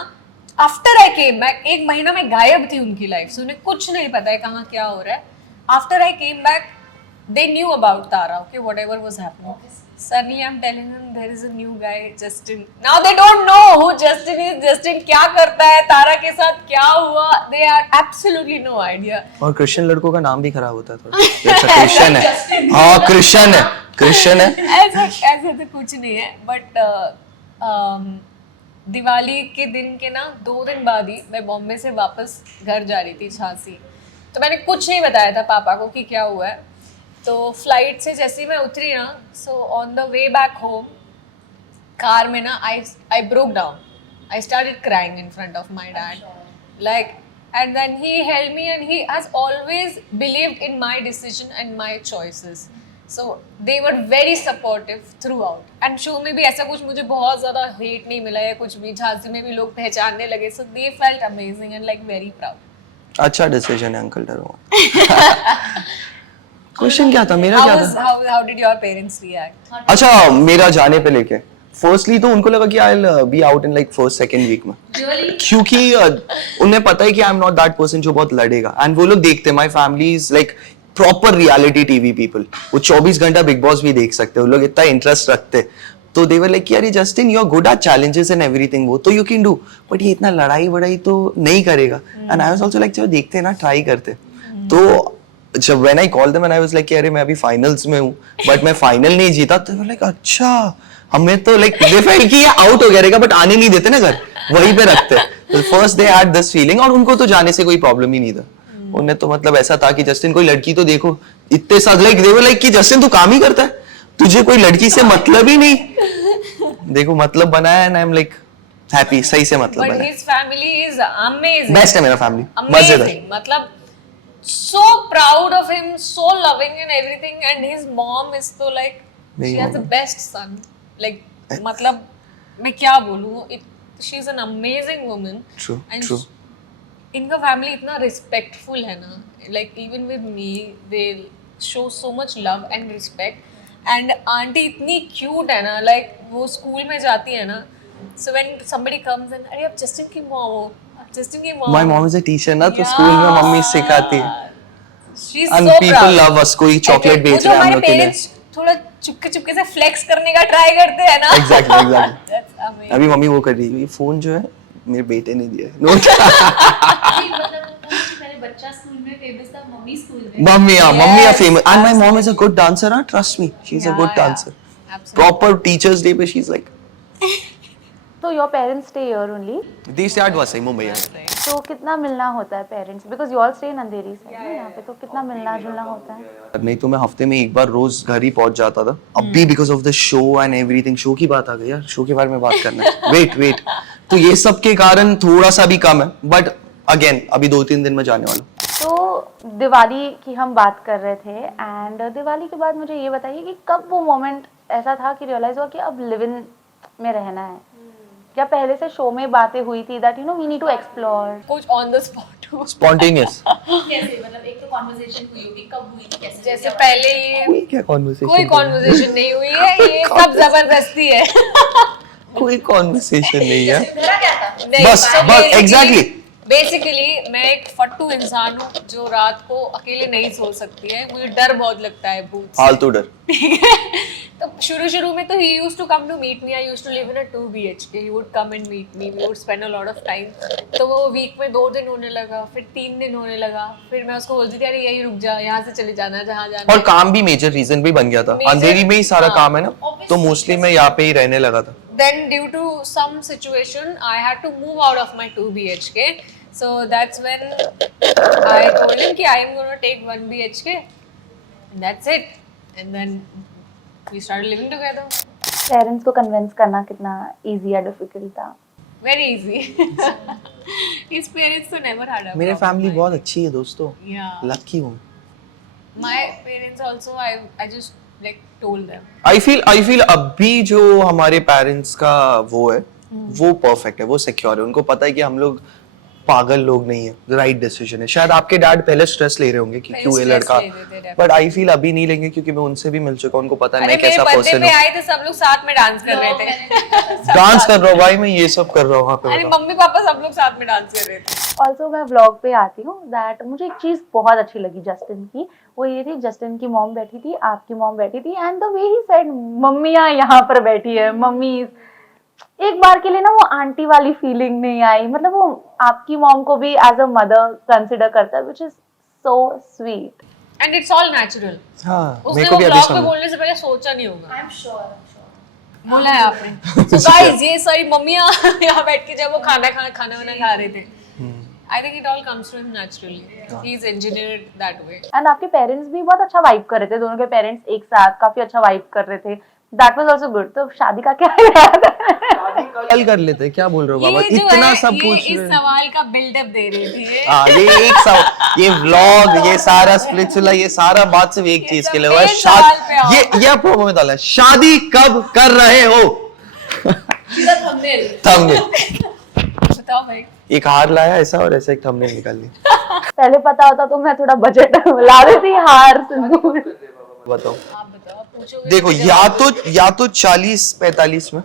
आफ्टर आई केम बैक, 1 महीना में गायब थी उनकी लाइफ से, उन्हें कुछ नहीं पता है कहाँ क्या हो रहा है. After I came back they knew about Tara, okay, whatever was happening. Suddenly I'm telling them there is a new guy, Justin. Now they don't know who Justin is, Justin क्या करता है, तारा के साथ क्या हुआ, they are absolutely no idea. और Christian लड़कों का नाम भी खराब होता है थोड़ा. जैसे क्रिश्चियन है, हाँ क्रिश्चियन है. ऐसे तो कुछ नहीं है, बट दिवाली के दिन के ना 2 दिन बाद ही मैं बॉम्बे से वापस घर जा रही थी झांसी. तो मैंने कुछ नहीं बताया था पापा को कि क्या हुआ है. तो फ्लाइट से जैसे ही मैं उतरी ना, so on the way back home car में ना I broke down. I started crying in front of my dad, like, and then he held me and he has always believed in my decision and my choices. So they were very supportive throughout. And show में भी ऐसा कुछ मुझे बहुत ज़्यादा hate नहीं मिला या कुछ भी. झांसी में भी लोग पहचानने लगे. So they felt amazing and like very proud. अच्छा डिसीजन है अंकल, डरो. क्वेश्चन क्या था मेरा? क्या था? How did your parents react? अच्छा, मेरा जाने पे लेके फर्स्टली तो उनको लगा कि I will be out in like first second week में, क्योंकि उन्हें पता है कि I am not that person जो बहुत लड़ेगा. एंड वो लोग देखते, my family is like proper reality TV people, वो 24 घंटा बिग बॉस भी देख सकते हो, लोग इतना इंटरेस्ट रखते हैं। तो दे वर लाइक यार Justin you are good at challenges and everything, वो तो यू कैन डू, बट ये इतना लड़ाई वड़ाई तो नहीं करेगा। And I was also like चलो देखते हैं ना, ट्राई करते। तो जब when I called them and I was like अरे मैं अभी फाइनल्स में हूँ बट मैं फाइनल नहीं जीता, तो लाइक अच्छा, हमें तो लाइक दे फेल्ट कि ये आउट हो गया रहेगा, बट आने नहीं देते ना घर, वहीं पे रखते। तो first they had this feeling, और उनको तो जाने से कोई प्रॉब्लम ही नहीं था। उन्हें तो मतलब ऐसा था कि जस्टिन कोई लड़की तो देखो, इतने साथ लाइक दे वर लाइक कि जस्टिन तू काम ही करता है, तुझे कोई लड़की से मतलब ही नहीं। देखो मतलब बनाया and I am like happy, सही से मतलब But बनाया। his family is amazing. Best है मेरा फैमिली, मजेदार। Amazing. मतलब so proud of him, so loving and everything, and his mom is so like मेरी she has the mom- best son. Like मतलब मैं क्या बोलूँ, she is an amazing woman. True, And true. इनका family इतना respectful है ना, like even with me they show so much love and respect. And aunty इतनी क्यूट है ना, लाइक वो स्कूल में जाती है ना, so when somebody comes and अरे आप जस्टिन की मॉम हो, आप जस्टिन की mom. My mom is a teacher ना, तो स्कूल में मम्मी सिखाती है। She is And so people proud. love us, कोई chocolate बेच रहा है हम लोग के लिए। थोड़ा चुपके चुपके से फ्लेक्स करने का ट्राई करते हैं ना। Exactly, exactly. That's amazing. अभी मम्मी वो कर रही है, ये फोन जो है मेरे बेटे ने दिया है। नो मतलब पहले बच्चा स्कूल में फेमस था, मम्मी स्कूल में। मम्मी, हाँ mummy are Yes, famous and my mom is a good dancer, हाँ trust me, she is a Yeah, good yeah. Dancer. Absolutely. Proper teachers day पे she is like, So your parents stay here only. They stay at Vasai Mumbai. तो कितना मिलना होता है parents, because you all stay in Andheri side ना यहाँ पे, तो कितना मिलना जुलना होता है? नहीं तो मैं हफ्ते में एक बार रोज घर ही पहुंच जाता था। अभी because of the show and everything, show की बात आ गई यार, शो के बारे में बात करना है। वेट तो ये सब के कारण थोड़ा सा भी कम है, बट अगेन अभी 2-3 दिन में जाने वाला हूं। तो दिवाली की हम बात कर रहे थे, एंड दिवाली के बाद मुझे ये बताइए कि कब वो मोमेंट ऐसा था कि रियलाइज हुआ कि अब लिव इन में रहना है? क्या पहले से शो में बातें हुई थी that you know we need to explore? कुछ ऑन द स्पॉट हो, स्पॉन्टेनियस कैसे, मतलब एक तो कॉन्वर्सेशन हुई होगी, कब हुई थी, कैसे? जैसे पहले ये कोई क्या कॉन्वर्सेशन, कोई कॉन्वर्सेशन नहीं हुई है, ये सब जबरदस्ती है। कोई कॉन्वर्सेशन नहीं है। मेरा क्या था? नहीं, बस so basically- exactly. बेसिकली मैं एक फट्टू इंसान हूँ जो रात को अकेले नहीं सो सकती है, मुझे डर बहुत लगता है भूत से। फालतू डर। ठीक है, तो शुरू में तो he used to come to meet me. I used to live in a 2 BHK. He would come and meet me. We would spend a lot of time. तो वो वीक में 2 दिन होने लगा, फिर 3 दिन होने लगा, फिर मैं उसको बोलती थी अरे यही रुक जा, यहाँ से चले जाना जहाँ जाना और है। काम भी मेजर रीजन भी बन गया था, Major- अंधेरी में ही सारा हाँ। काम है ना, तो मोस्टली मैं यहाँ पे ही रहने लगा था। Then due to some situation, I had to move out of my 2 BHK. So that's when I told him कि I am gonna take 1 BHK. And that's it. And then we started living together. Parents को convince करना कितना easy या difficult था? Very easy. His parents तो never had a मेरे problem. Family बहुत अच्छी है दोस्तों, Yeah. लकी हूँ। My parents also, I just like told them. I feel अभी जो हमारे पेरेंट्स का वो है, वो परफेक्ट है, वो सिक्योर है, उनको पता है कि हम लोग पागल लोग नहीं है, राइट डिसीजन है। शायद आपके डैड पहले स्ट्रेस ले रहे होंगे कि पहले क्यों ये stress लड़का, ले रहे थे, definitely. बट आई फील अभी नहीं लेंगे क्योंकि मैं उनसे भी मिल चुका हूं, उनको पता है अरे मैं मेरे कैसा बर्थडे पर्सन पे हूँ। आए थे सब लोग साथ में डांस कर रहे थे। डांस कर रहा हूँ भाई, मैं ये सब कर रहा हूँ वहाँ पे, अरे बताओ। मम्मी पापा सब लोग साथ में डांस कर रहे थे। ऑल्सो मैं व्लॉग पे आती हूँ दैट मुझे एक चीज़ बहुत अच्छी लगी जस्टिन की, वो ये थी जस्टिन की मॉम बैठी थी, आपकी मॉम बैठी थी, and the way he said मम्मियाँ यहाँ पर बैठी है, मम्मी। एक बार के लिए ना वो आंटी वाली फीलिंग नहीं आई, मतलब वो आपकी मॉम को भी एज अ मदर कंसिडर करता है, which is so sweet. And it's all natural. हाँ, उसने मेरे को वो भी अभी ब्लॉग पे समझ, बोलने से पहले सोचा नहीं होगा। आई एम श्योर। बोला है आपने। So guys, ये सारी मम्मियाँ यहाँ बैठ के जब वो खाना वाना खा रहे थे, I think it all comes to him naturally. He's engineered that way. And आपके पेरेंट्स भी बहुत अच्छा वाइब कर रहे थे, दोनों के पेरेंट्स एक साथ काफी अच्छा वाइब कर रहे थे, दैट वाज आल्सो गुड। तो शादी का क्या है? कल कर लेते, क्या बोल रहे हो बाबा, ये जो इतना है, सब ये पूछ इस रहे हैं। सवाल का बिल्डअप दे रही थी ये। हाँ, ये एक सवाल, ये व्लॉग, ये सारा स्प्लिट्सविला, ये सारा बात सिर्फ एक चीज के लिए हुआ है, main सवाल पे आओ। ये प्रोमो में डाला है, शादी कब कर रहे हो? सीधा थंबनेल। थंबनेल, बताओ भाई। एक हार लाया ऐसा और ऐसा एक थंबनेल निकाल ली। पहले पता होता तो मैं थोड़ा बजट ला देती, हार सिंदूर। बताओ, आप बताओ, आप पूछोगे देखो तो या तो 40-45 में,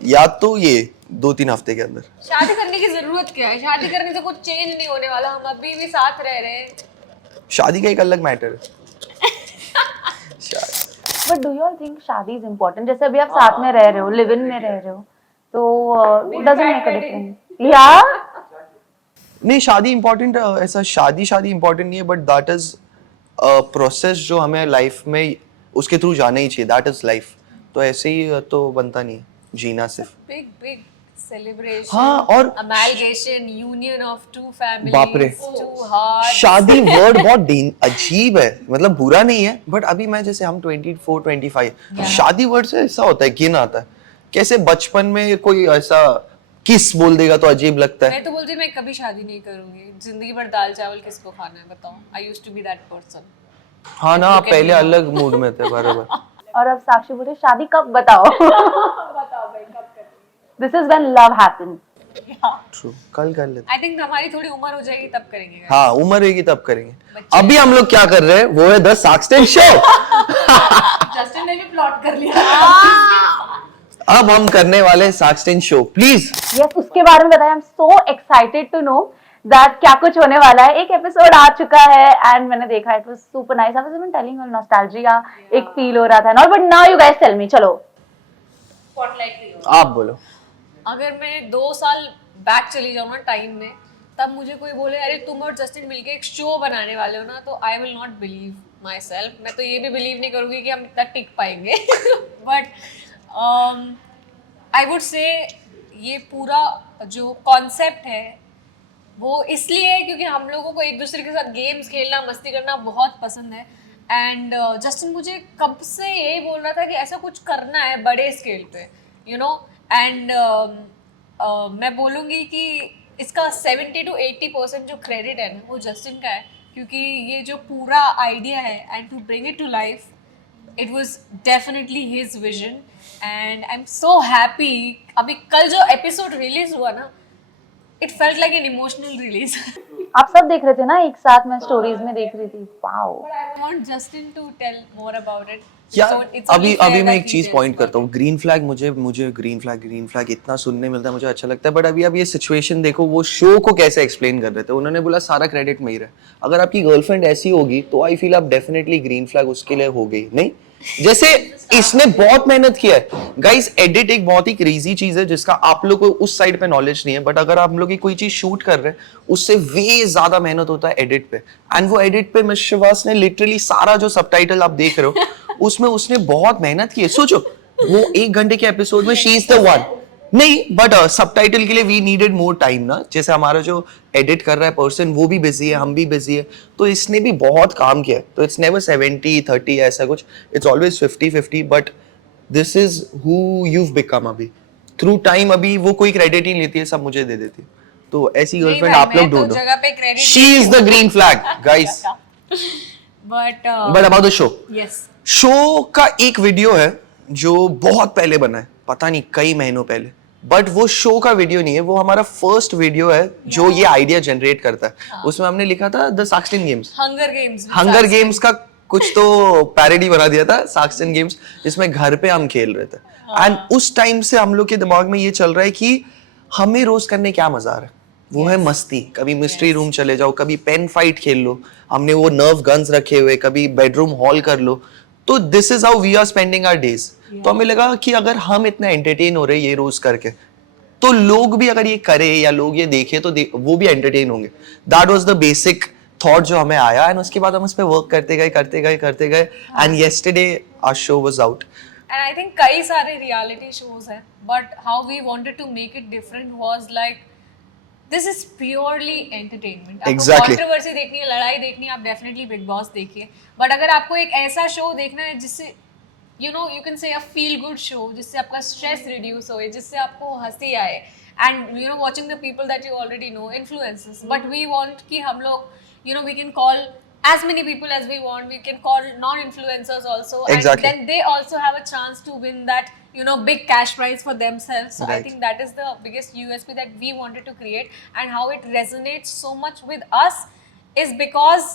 या तो ये 2-3 हफ्ते के अंदर। शादी करने की जरूरत क्या है? शादी करने से कुछ चेंज नहीं होने वाला, हम अभी भी साथ रह रहे हैं। शादी का एक अलग मैटर है। But do you all think शादी इज इम्पोर्टेंट? जैसे अभी आप साथ में रह रहे हो, लिव इन में रह रहे हो, तो डजंट मेक अ डिफरेंस या? नहीं, शादी इम्पोर्टेंट, ऐसा शादी इम्पोर्टेंट नहीं है, बट दैट इज प्रोसेस जो हमें लाइफ में उसके थ्रू जाना ही चाहिए, दैट इज लाइफ। तो ऐसे ही तो बनता नहीं है जीना सिर्फ। बिग celebration, हाँ, और amalgamation, union of two families, बाप रे। two hearts. शादी वर्ड बहुत अजीब है, मतलब बुरा नहीं है, बट अभी मैं जैसे हम 24 25 शादी वर्ड से ऐसा होता है, घिन आता है। कैसे बचपन में कोई ऐसा किस बोल देगा तो अजीब लगता है। मैं तो बोलती मैं कभी शादी नहीं करूंगी, जिंदगी भर दाल चावल किसको खाना है बताओ। I used to be that person. हाँ ना, आप पहले अलग मूड में थे, बराबर। और अब साक्षी बोले शादी कब बताओ? This is when love happens. True, कल कर लेते। आई थिंक हमारी थोड़ी उम्र हो जाएगी तब करेंगे guys. हाँ, उम्र रहेगी तब करेंगे। अभी हम लोग क्या कर रहे हैं वो है द साक्सटेन शो। जस्टिन ने भी प्लॉट कर लिया। अब हम करने वाले हैं साक्सटेन शो, प्लीज। यस, उसके बारे में बताएं। I am so excited to know that क्या कुछ होने वाला है। एक एपिसोड आ चुका है एंड मैंने देखा, it was super nice. I was even telling you nostalgia एक फील हो रहा था ना। But now you guys tell me, चलो स्पॉटलाइट आप बोलो। अगर मैं 2 साल बैक चली जाऊँ ना टाइम में, तब मुझे कोई बोले अरे तुम और जस्टिन मिलके एक शो बनाने वाले हो ना, तो I will not believe my self. मैं तो ये भी बिलीव नहीं करूँगी कि हम इतना टिक पाएंगे। बट आई वुड से ये पूरा जो कॉन्सेप्ट है वो इसलिए है क्योंकि हम लोगों को एक दूसरे के साथ गेम्स खेलना, मस्ती करना बहुत पसंद है। एंड जस्टिन मुझे कब से यही बोल रहा था कि ऐसा कुछ करना है बड़े स्केल पे, यू नो। एंड मैं बोलूँगी कि इसका 70 to 80% जो क्रेडिट है ना वो जस्टिन का है, क्योंकि ये जो पूरा आइडिया है and to bring it to life, it was definitely his vision. And I am so happy. अभी कल जो एपिसोड रिलीज हुआ ना, it felt like an emotional release. आप सब देख रहे थे ना एक साथ? मैं स्टोरीज में देख रही थी। Wow. I want Justin to tell more about it. यार अभी मैं एक चीज पॉइंट करता हूँ। ग्रीन फ्लैग, मुझे ग्रीन फ्लैग इतना सुनने मिलता है, मुझे अच्छा लगता है। बट अभी अब ये सिचुएशन देखो, वो शो को कैसे एक्सप्लेन कर रहे थे। उन्होंने बोला सारा क्रेडिट मेरा है। अगर आपकी गर्लफ्रेंड ऐसी होगी तो आई फील आप डेफिनेटली ग्रीन फ्लैग उसके लिए हो गई। नहीं, जैसे इसने बहुत मेहनत किया है गाइस। एडिट एक बहुत ही क्रेजी चीज है जिसका आप लोग को उस साइड पे नॉलेज नहीं है, बट अगर आप लोग की कोई चीज शूट कर रहे हैं उससे वे ज्यादा मेहनत होता है एडिट पे। एंड वो एडिट पे मिस शिवास ने लिटरली सारा जो सबटाइटल आप देख रहे हो उसमें उसने बहुत मेहनत की है। सोचो, वो 1 घंटे के एपिसोड में शी इज द वन। नहीं, बट सबटाइटल के लिए वी नीडेड मोर टाइम ना। जैसे हमारा जो एडिट कर रहा है पर्सन वो भी बिजी है, हम भी बिजी है, तो इसने भी बहुत काम किया है। तो इट्स नेवर 70-30 ऐसा कुछ, it's always 50-50। But this is who you've become अभी थ्रू टाइम। अभी वो कोई क्रेडिट ही नहीं लेती है, सब मुझे दे देती है। तो ऐसी गर्लफ्रेंड आप लोग ढूंढो। जगह पे credit she is the green flag guys. But about the show, yes, show का एक वीडियो है जो बहुत पहले बना है, पता नहीं कई महीनों पहले। बट वो शो का वीडियो नहीं है, वो हमारा फर्स्ट वीडियो है जो ये आइडिया जनरेट करता है। उसमें हमने लिखा था द साक्सटेन गेम्स। हंगर गेम्स का कुछ तो पैरोडी बना दिया था, साक्सटेन गेम्स, जिसमें घर पे हम खेल रहे थे। एंड उस टाइम से हम लोग के दिमाग में ये चल रहा है कि हमें रोज करने क्या मजा आ रहा है, वो है मस्ती। कभी मिस्ट्री रूम चले जाओ, कभी पेन फाइट खेल लो, हमने वो नर्व गन्स रखे हुए, कभी बेडरूम हॉल कर लो। तो this is how we are spending our days. तो हमें लगा कि अगर हम इतना एंटरटेन हो रहे हैं ये रोज करके, तो लोग भी अगर ये करे या लोग ये देखे तो वो भी एंटरटेन होंगे। That was the basic thought जो हमें आया। एंड उसके बाद हम उस पर वर्क करते गए and yesterday our show was out. And I think कई सारे रियलिटी शोज हैं, but how we wanted to make it different was like this is purely entertainment. आपको कंट्रोवर्सी देखनी है, लड़ाई देखनी है, आप डेफिनेटली बिग बॉस देखिए। बट अगर आपको एक ऐसा शो देखना है जिससे you can say a feel good show, जिससे आपका स्ट्रेस रिड्यूस होए, जिससे आपको हंसी आए, and watching the people that you already know, influencers. But we want कि हम लोग we can call as many people as we want. We can call non-influencers also, exactly. and then they also have a chance to win that big cash prize for themselves. So right. I think that is the biggest USP that we wanted to create, and how it resonates so much with us is because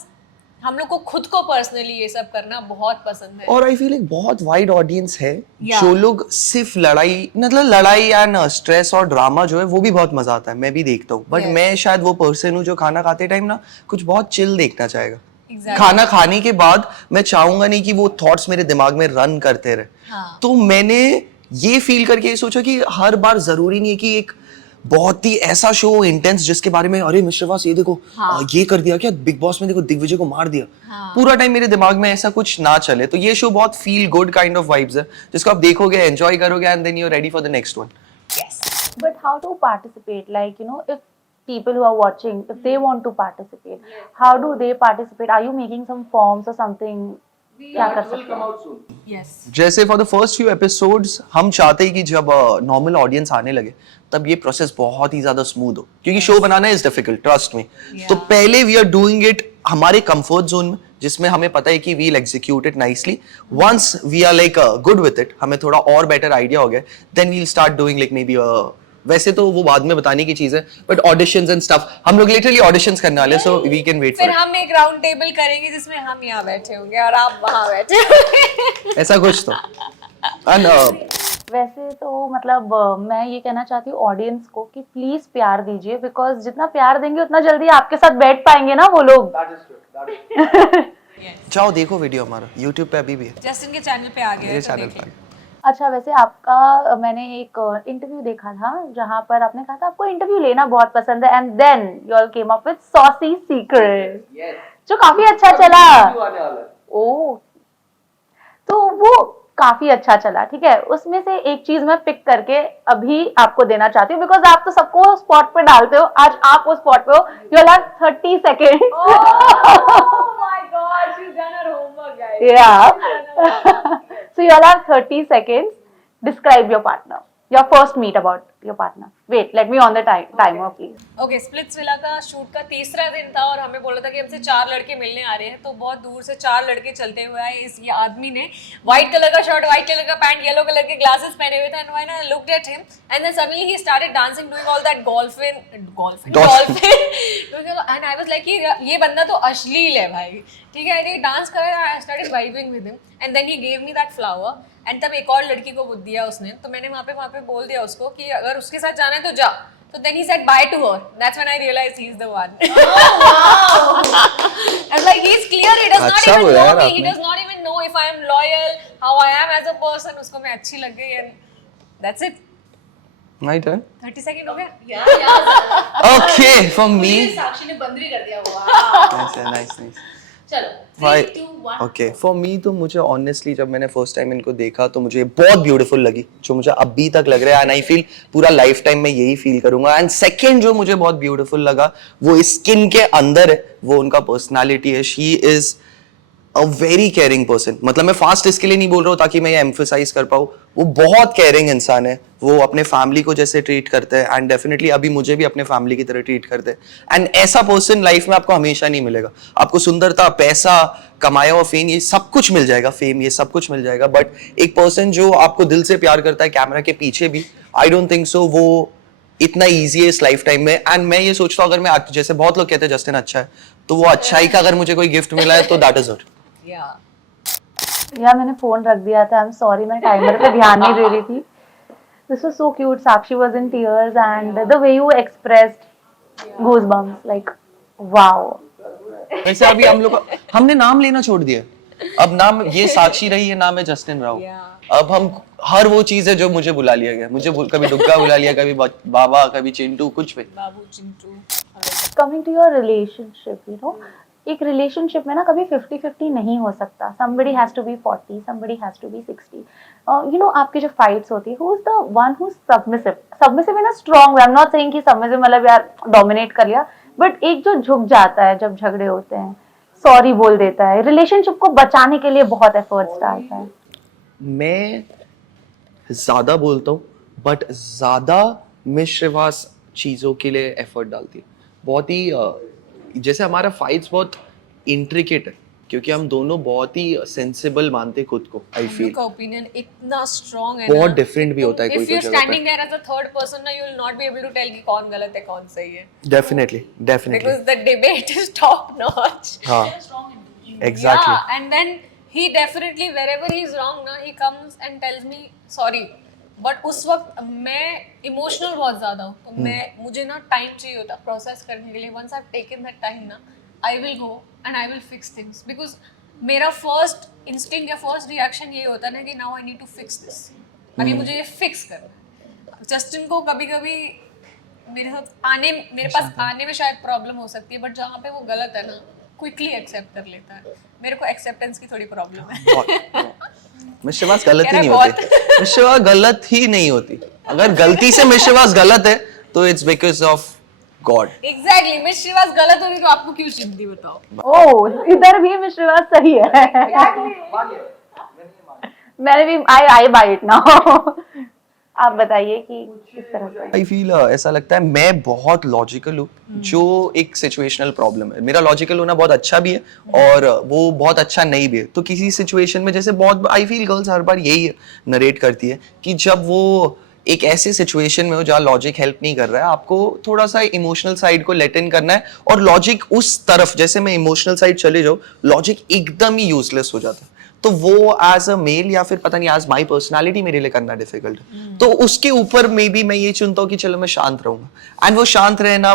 हम लोग को खुद को personally ये सब करना बहुत पसंद है। और आई फील एक बहुत वाइड ऑडियंस है जो लोग सिर्फ लड़ाई एंड स्ट्रेस और ड्रामा जो है वो भी बहुत मजा आता है, मैं भी देखता हूँ। बट मैं शायद वो पर्सन हूँ जो खाना खाते टाइम ना कुछ बहुत चिल देखना चाहेगा। Exactly. खाना खाने के बाद मैं चाहूंगा नहीं कि वो थॉट्स मेरे दिमाग में रन करते रहे। हाँ. तो मैंने ये फील करके ये सोचा कि हर बार जरूरी नहीं है कि एक बहुत ही ऐसा शो इंटेंस जिसके बारे में अरे मिस्टर वास ये देखो ये कर दिया क्या, बिग बॉस में देखो दिग्विजय को मार दिया, पूरा टाइम मेरे दिमाग में ऐसा कुछ ना चले। तो ये शो बहुत feel good kind of vibes है जिसको आप देखोगे, एंजॉय करोगे and then you are ready for the next one. But how to participate? Like, you know, if people who are watching, if they want to participate, how do they participate? Are you making some forms or something? क्या कर सकते हैं? Yes. जैसे for the first few episodes हम चाहते हैं कि जब नॉर्मल ऑडियंस आने लगे तब ये प्रोसेस बहुत ही ज्यादा स्मूथ हो, क्योंकि शो बनाना इज डिफिकल्ट, ट्रस्ट मी। तो पहले वी आर डूइंग इट हमारे कंफर्ट जोन में, जिसमें हमें पता है कि we will execute it nicely. Once we are like good with it, हमें थोड़ा और बेटर आइडिया हो गया, then we will start doing like maybe, वैसे तो वो बाद में बताने की चीज है, बट ऑडिशंस एंड स्टफ हम लोग लिटरली ऑडिशंस करने वाले, सो वी कैन वेट फिर फॉर हम एक राउंड टेबल करेंगे जिसमें हम यहाँ बैठे होंगे और आप वहाँ बैठे होंगे। ऐसा कुछ तो। एंड वैसे तो मतलब मैं ये कहना चाहती हूँ ऑडियंस को कि प्लीज प्यार दीजिए, बिकॉज जितना प्यार देंगे उतना जल्दी आपके साथ बैठ पाएंगे ना वो लोग। जाओ देखो वीडियो हमारा YouTube पे अभी भी है, जस्टिन के चैनल पे आ गया है मेरे तो चैनल देख पे। लें। अच्छा, वैसे आपका मैंने एक इंटरव्यू देखा था जहाँ पर आपने कहा था आपको इंटरव्यू लेना बहुत पसंद है, and then you all came up with saucy secret, जो काफी अच्छा चला। ओ, तो वो काफी अच्छा चला, ठीक है। उसमें से एक चीज मैं पिक करके अभी आपको देना चाहती हूँ, बिकॉज आप तो सबको स्पॉट पे डालते हो, आज आप वो स्पॉट पे हो। You will have 30 second. my God, she's done her homework, guys. Yeah. So you'll have 30 seconds. Describe your partner. Your first meet about your partner. Wait, let me on the timer, please. Okay, splits villa का shoot का तीसरा दिन था और हमें बोला था कि हमसे 4 लड़के मिलने आ रहे हैं, तो बहुत दूर से 4 लड़के चलते हुए आए। इस ये आदमी ने व्हाइट कलर का शर्ट, व्हाइट कलर का पैंट, येलो कलर के ग्लासेस पहने हुए थे, and when I looked at him and then suddenly he started dancing, doing all that dolphin and I was like ये बंदा तो अश्लील है भाई, ठीक है। ये डांस कर रहा है, I started vibing with him and then he gave me that flower, and तब एक और लड़की को वो दिया उसने, तो मैंने वहाँ पे बोल दिया उसको कि अगर उसके साथ जाना है तो जा। So then he said bye to her. That's when I realized he's the one. Oh wow! I was like, he's clear. He does not अच्छा even बोला know यार me. आपने। He does not even know if I am loyal, how I am as a person. उसको मैं अच्छी लग गई and that's it. My turn. 30 second हो गया? यार Okay, for me. साक्षी ने बंद भी कर दिया हुआ। Nice. चलो Why? 3 2 1 Okay, for me तो मुझे honestly जब मैंने फर्स्ट टाइम इनको देखा तो मुझे बहुत ब्यूटीफुल लगी, जो मुझे अभी तक लग रहा है, एंड आई फील पूरा लाइफ टाइम में यही फील करूंगा। एंड सेकंड जो मुझे बहुत ब्यूटीफुल लगा वो स्किन के अंदर है, वो उनका पर्सनालिटी है। She is a very caring person. मतलब मैं फास्ट इसके लिए नहीं बोल रहा हूँ ताकि मैं ये एम्फसाइज कर पाऊँ, वो बहुत केयरिंग इंसान है। वो अपने फैमिली को जैसे ट्रीट करते हैं एंड डेफिनेटली अभी मुझे भी अपने फैमिली की तरह ट्रीट करते हैं। एंड ऐसा पर्सन लाइफ में आपको हमेशा नहीं मिलेगा। आपको सुंदरता, पैसा, कमाया हुआ फेम, ये सब कुछ मिल जाएगा, ये सब कुछ मिल जाएगा, बट एक पर्सन जो आपको दिल से प्यार करता है कैमरा के पीछे भी, आई डोंट थिंक सो वो इतना ईजी है इस लाइफ टाइम में। एंड मैं ये सोचता हूँ अगर मैं जैसे बहुत लोग कहते हैं जस्टिन अच्छा है, तो वो अच्छाई का अगर मुझे कोई गिफ्ट मिला है तो दैट इज इट। यार मैंने फोन रख दिया था, आई एम सॉरी, मैं टाइमर पे ध्यान नहीं दे रही थी। This was so cute. Sakshi was in tears and the way you expressed goosebumps, like wow. वैसे अभी हम लोग हमने नाम लेना छोड़ दिया, अब नाम ये साक्षी रही है, नाम है जस्टिन राव। अब हम हर वो चीज है जो मुझे बुला लिया गया, मुझे कभी डुग्गा बुला लिया, कभी बाबा, कभी चिंटू, कुछ भी। बाबू Chintu. Coming to your relationship, you know, एक रिलेशनशिप में ना कभी 50-50 नहीं हो सकता। somebody has to be 40, somebody has to be 60. You know, आपकी जो फाइट्स होती है, who is the one who's submissive in a strong way. I'm not saying कि submissive मतलब यार डोमिनेट कर लिया, बट एक जो झुक जाता है जब झगड़े होते हैं, सॉरी बोल देता है, रिलेशनशिप को बचाने के लिए बहुत एफर्ट्स डालता है। मैं ज्यादा बोलता हूँ बट ज्यादा मिस श्रीवास चीजों के लिए एफर्ट डालती है। बहुत ही जैसे हमारा फाइट्स बहुत इंट्रिकेट है क्योंकि हम दोनों बहुत ही सेंसिबल मानते खुद को। आई फील का ओपिनियन इतना स्ट्रांग है, बहुत डिफरेट भी होता है कोई इफ यू कोई आर जगह स्टैंडिंग पे। There as a third person ना, you will not be able to tell कि कौन गलत है कौन सही है, definitely because the debate is top notch. हाँ exactly. Yeah, and then he definitely wherever he is wrong ना, he comes and tells me sorry. But उस वक्त मैं इमोशनल बहुत ज़्यादा हूँ, तो मुझे ना टाइम चाहिए होता प्रोसेस करने के लिए। Once I've taken that time ना, I will go and I will fix things because मेरा फर्स्ट इंस्टिंक्ट या फर्स्ट रिएक्शन ये होता है ना कि now I need to fix this, अभी मुझे ये फिक्स करना है। जस्टिन को कभी कभी मेरे पास आने में शायद प्रॉब्लम हो सकती है, बट जहाँ पे वो गलत है ना क्विकली एक्सेप्ट कर लेता है। मेरे को एक्सेप्टेंस की थोड़ी प्रॉब्लम है। मिश्रवास गलत ही कह नहीं रहा है होती, मिश्रवास गलत ही नहीं होती। अगर गलती से मिश्रवास गलत है तो it's because of God. Exactly, miss Shrivas गलत होगी तो आपको क्यों चिंती बताओ। ओह, इधर भी मिश्रवास सही है। मैंने भी आई बाय इट नाउ। आप बताइए कि किस तरह से। आई फील ऐसा लगता है मैं बहुत लॉजिकल हूँ, जो एक सिचुएशनल प्रॉब्लम है। मेरा लॉजिकल होना बहुत अच्छा भी है और वो बहुत अच्छा नहीं भी है। तो किसी सिचुएशन में जैसे बहुत आई फील गर्ल्स हर बार यही नरेट करती है कि जब वो एक ऐसे सिचुएशन में हो जहाँ लॉजिक हेल्प नहीं कर रहा है, आपको थोड़ा सा इमोशनल साइड को लेट इन करना है और लॉजिक उस तरफ, जैसे मैं इमोशनल साइड चले जाऊँ, लॉजिक एकदम ही यूजलेस हो जाता है। तो वो एज अ मेल या फिर पता नहीं एज माई पर्सनालिटी मेरे लिए करना डिफिकल्ट है। तो उसके ऊपर मे बी मैं ये चुनता हूँ कि चलो मैं शांत रहूंगा। एंड वो शांत रहना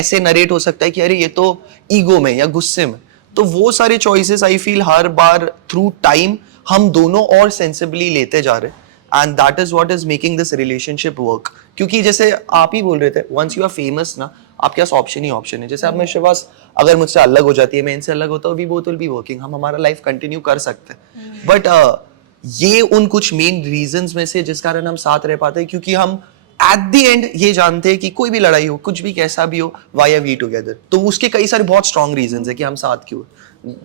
ऐसे नरेट हो सकता है कि अरे ये तो ईगो में या गुस्से में। तो वो सारे choices I feel her bar through time हम दोनों और सेंसिबली लेते जा रहे हैं। And that is what is making this relationship work. क्योंकि जैसे आप ही बोल रहे थे, वंस यू आर फेमस ना, आपके पास ऑप्शन ही ऑप्शन है। जैसे अब मैं शिवास अगर मुझसे अलग हो जाती है, मैं इनसे अलग होता हूँ, we both will be working, हम हमारा लाइफ कंटिन्यू कर सकते हैं। बट ये उन कुछ मेन रीजंस में से जिस कारण हम साथ रह पाते हैं, क्योंकि हम एट द एंड ये जानते हैं कि कोई भी लड़ाई हो, कुछ भी कैसा भी हो, व्हाई आर वी टुगेदर। तो उसके कई सारे बहुत स्ट्रॉन्ग रीजंस है कि हम साथ क्यों,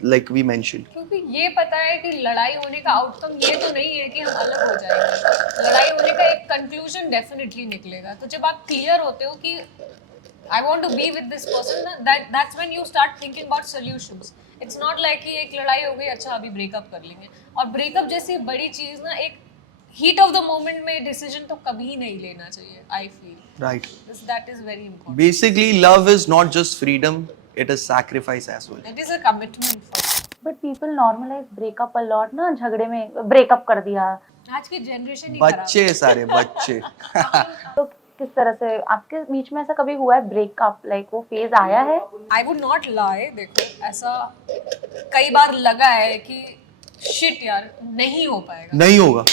लाइक वी मेंशन्ड। क्योंकि ये पता है कि लड़ाई होने का आउटकम ये तो नहीं है कि हम अलग हो जाएंगे। लड़ाई होने का एक कंक्लूजन डेफिनेटली निकलेगा। तो जब आप क्लियर होते हो कि I want to be with this person, that's when you start thinking about solutions. It's not like कि एक लड़ाई हो गई, अच्छा अभी ब्रेकअप कर लेंगे। और ब्रेकअप जैसी बड़ी चीज ना, एक हीट ऑफ द मोमेंट में डिसीजन तो कभी नहीं लेना चाहिए। I feel right, that is very important. basically love is not just freedom, it is sacrifice as well. It is a commitment for but people normalise breakup a lot ना, झगड़े में breakup कर दिया। आज की जनरेशन ही खराब है। बच्चे सारे बच्चे। तो किस तरह से आपके बीच में ऐसा कभी हुआ है ब्रेकअप, लाइक वो फेज आया है? I would not lie. देखो, ऐसा कई बार लगा है कि शिट यार नहीं हो पाएगा। नहीं होगा।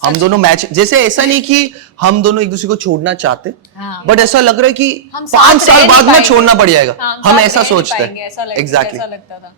हम दोनों मैच, जैसे ऐसा नहीं कि हम दोनों एक दूसरे को छोड़ना चाहते, हाँ। बट ऐसा लग रहा है कि हम 5 साथ साल रह बाद नहीं में पाएंगे। छोड़ना पड़ जाएगा। हाँ, हम साथ ऐसा रह नहीं सोचते पाएंगे, ऐसा हैं। लगता एग्जैक्टली। ऐसा लगता था।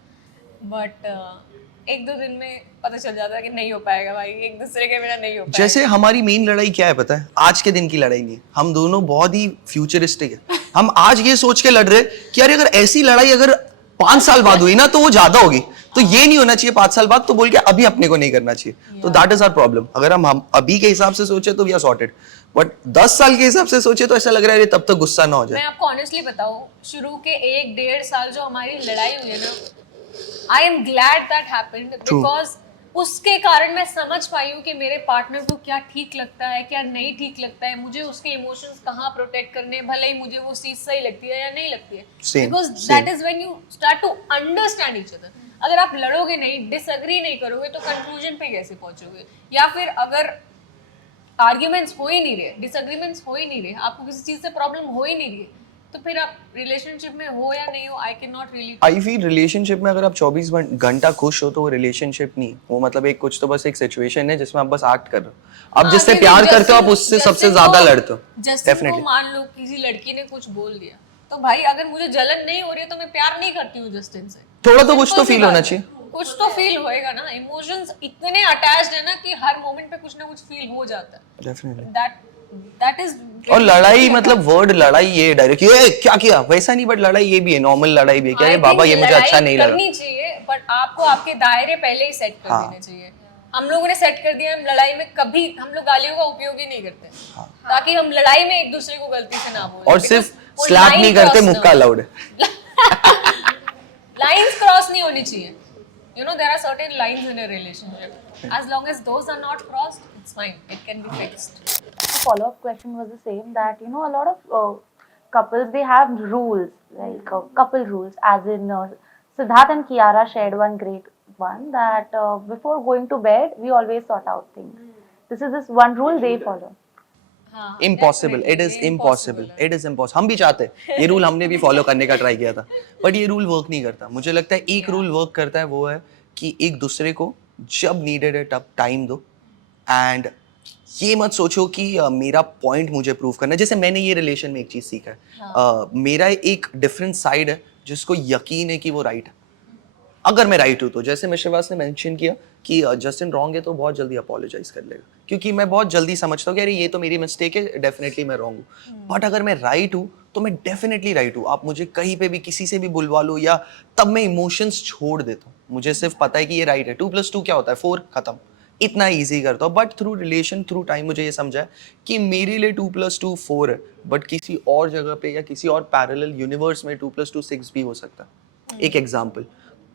बट एक दो दिन में पता चल जाता है कि नहीं हो पाएगा भाई, एक दूसरे के बिना नहीं हो पाएगा। जैसे हमारी मेन लड़ाई क्या है पता है? आज के दिन की लड़ाई नहीं है। हम दोनों बहुत ही फ्यूचरिस्टिक है। हम आज ये सोच के लड़ रहे हैं कि अरे अगर ऐसी लड़ाई अगर 5 साल बाद हुई ना तो वो ज्यादा होगी। तो ये नहीं होना चाहिए 5 साल बाद, तो बोल के अभी अपने को नहीं करना चाहिए। तो दैट इज आवर प्रॉब्लम। अगर हम अभी के हिसाब से सोचे तो वी आर सॉर्टेड, बट 10 साल के हिसाब से सोचे तो ऐसा लग रहा है तब तक गुस्सा ना हो जाए। मैं आपको ऑनेस्टली बताऊं, शुरू के 1-1.5 साल जो हमारी लड़ाई हुई है ना, I am glad that happened, because उसके कारण मैं समझ पाई हूँ कि मेरे पार्टनर को क्या ठीक लगता है, क्या नहीं ठीक लगता है, मुझे उसके इमोशंस कहाँ प्रोटेक्ट करने हैं, भले ही मुझे वो चीज सही लगती है या नहीं लगती है। Because that is when you start to understand each other. अगर आप लड़ोगे नहीं, डिसएग्री नहीं करोगे, तो कंक्लूजन पे कैसे पहुंचोगे? या फिर अगर आर्ग्यूमेंट्स हो ही नहीं रहे, डिसएग्रीमेंट्स हो ही नहीं रहे, आपको किसी चीज से प्रॉब्लम हो ही नहीं रही, तो फिर आप रिलेशनशिप में हो या नहीं हो, I can not really. I feel relationship में अगर आप 24 घंटा खुश हो तो वो रिलेशनशिप नहीं, वो मतलब एक कुछ तो बस एक सिचुएशन है जिसमें आप बस एक्ट कर रहे हो। आप जिससे प्यार करते हो आप उससे सबसे ज्यादा लड़ते हो। जस्टिन को मान लो किसी लड़की ने कुछ बोल दिया, तो भाई अगर मुझे जलन नहीं हो रही है तो मैं प्यार नहीं करती हूँ जस्टिन से। थोड़ा तो कुछ तो Simple सी फील बात होना है। चाहिए। कुछ तो फील होएगा ना। इमोशंस इतने अटैच्ड है ना कि हर मोमेंट पे कुछ ना कुछ फील हो जाता है। डेफिनेटली। That is. और लड़ाई मतलब वर्ड लड़ाई ये डायरेक्ट ये क्या किया वैसा नहीं, बट लड़ाई ये भी है, नॉर्मल लड़ाई भी है कि अरे बाबा ये मुझे अच्छा नहीं लगा। करनी चाहिए, बट आपको आपके दायरे पहले ही सेट कर देने चाहिए। हम लोगों ने सेट कर दिया, हम लड़ाई में कभी हम लोग गालियों का उपयोग ही नहीं करते, ताकि हम लड़ाई में एक दूसरे को गलती से ना बोले। और सिर्फ स्लैप नहीं करते, मुक्का अलाउड है। लाइंस क्रॉस नहीं होनी चाहिए। You know, there are certain lines in a relationship. As long as those are not crossed, it's fine. It can be fixed. The follow-up question was the same, that you know a lot of couples, they have rules, like couple rules, as in Siddharth and Kiara shared one great one, that before going to bed we always sort out things. This is one rule they follow. हाँ, impossible, it definitely, is impossible, it is impossible. हम भी चाहते हैं, ये rule हमने भी follow करने का ट्राई किया था, बट ये रूल वर्क नहीं करता। मुझे लगता है एक रूल वर्क करता है, वो है कि एक दूसरे को जब नीडेड है तब टाइम दो। एंड ये मत सोचो कि मेरा पॉइंट मुझे प्रूव करना है। जैसे मैंने ये रिलेशन में एक चीज सीखा है, मेरा एक डिफरेंट साइड है जिसको यकीन है कि वो राइट है, अगर मैं राइट हूँ तो। जैसे मिश्रवास ने मेंशन किया कि जस्टिन रॉन्ग है तो बहुत जल्दी अपोलोजाइज कर लेगा, क्योंकि मैं बहुत जल्दी समझता हूँ कि अरे ये तो मेरी मिस्टेक है, डेफिनेटली मैं रॉन्ग हूँ। बट अगर मैं राइट हूँ तो मैं डेफिनेटली राइट हूँ। आप मुझे कहीं पे भी किसी से भी बुलवा लो, या तब मैं इमोशंस छोड़ देता हूँ। मुझे सिर्फ पता है कि ये राइट है, 2+2 क्या होता है, 4, खत्म। इतना ईजी करता हूँ। But through relation, through time मुझे ये समझा है कि मेरे लिए 2+2 4 है, बट किसी और जगह पे या किसी और पैरेलल यूनिवर्स में 2+2 6 भी हो सकता है। एक एग्जाम्पल,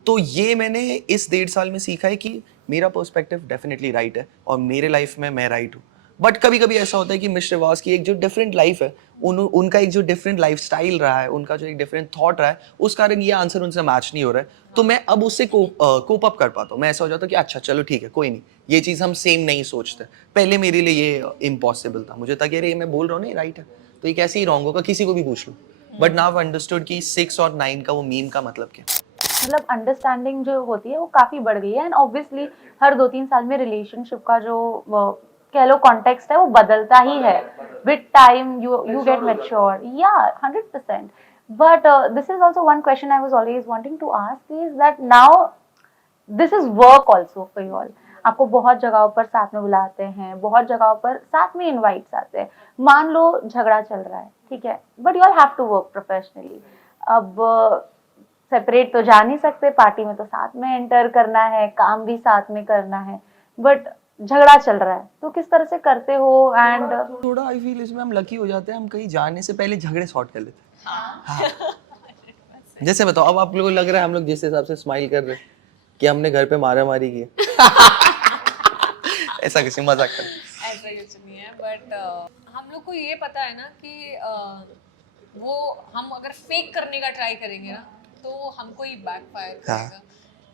तो ये मैंने इस 1.5 साल में सीखा है कि मेरा पर्सपेक्टिव डेफिनेटली राइट है और मेरे लाइफ में मैं राइट हूँ। बट कभी कभी ऐसा होता है कि मिस्टर वास की एक जो डिफरेंट लाइफ है, उनका एक जो डिफरेंट लाइफ स्टाइल रहा है, उनका जो एक डिफरेंट थॉट रहा है, उस कारण ये आंसर उनसे मैच नहीं हो रहा है। तो मैं अब उससे कोप अप कर पाता हूँ। मैं ऐसा हो जाता हूँ कि अच्छा चलो ठीक है, कोई नहीं, ये चीज़ हम सेम नहीं सोचते। पहले मेरे लिए ये इम्पॉसिबल था, मुझे था कि अरे ये मैं बोल रहा हूँ ना राइट है, तो ये कैसे ही रॉन्ग होगा, किसी को भी पूछ लो। बट नाउ अंडरस्टूड कि 6 और 9 का वो मीम का मतलब क्या है। मतलब अंडरस्टैंडिंग जो होती है वो काफी बढ़ गई है। एंड ऑब्वियसली हर 2-3 साल में रिलेशनशिप का जो कह लो कॉन्टेक्स्ट है वो बदलता ही है। With time you get mature, या 100%। But this is also one question I was always wanting to ask is that now this is work also for you all. आपको बहुत जगहों पर साथ में बुलाते हैं, बहुत जगहों पर साथ में इनवाइट्स आते हैं। मान लो झगड़ा चल रहा है, ठीक है, but you all have to work professionally. अब सेपरेट तो जा नहीं सकते, पार्टी में तो साथ में एंटर करना है, काम भी साथ में करना है, बट झगड़ा चल रहा है तो किस तरह से करते हो? एंड थोड़ा आई फील इसमें हम लकी हो जाते हैं, हम कहीं जाने से पहले झगड़े सॉर्ट कर लेते हैं। हाँ। जैसे बताओ, अब आप लोगों को लग रहा है हम लोग जिस हिसाब से स्माइल कर रहे हैं कि हमने घर पे मारा मारी की है। ऐसा किसी मजाक कर, ऐसा कुछ नहीं है, बट हम लोग को ये पता है ना कि वो हम अगर फेक करने का ट्राई करेंगे ना तो हमको ही बैकफायर करेगा।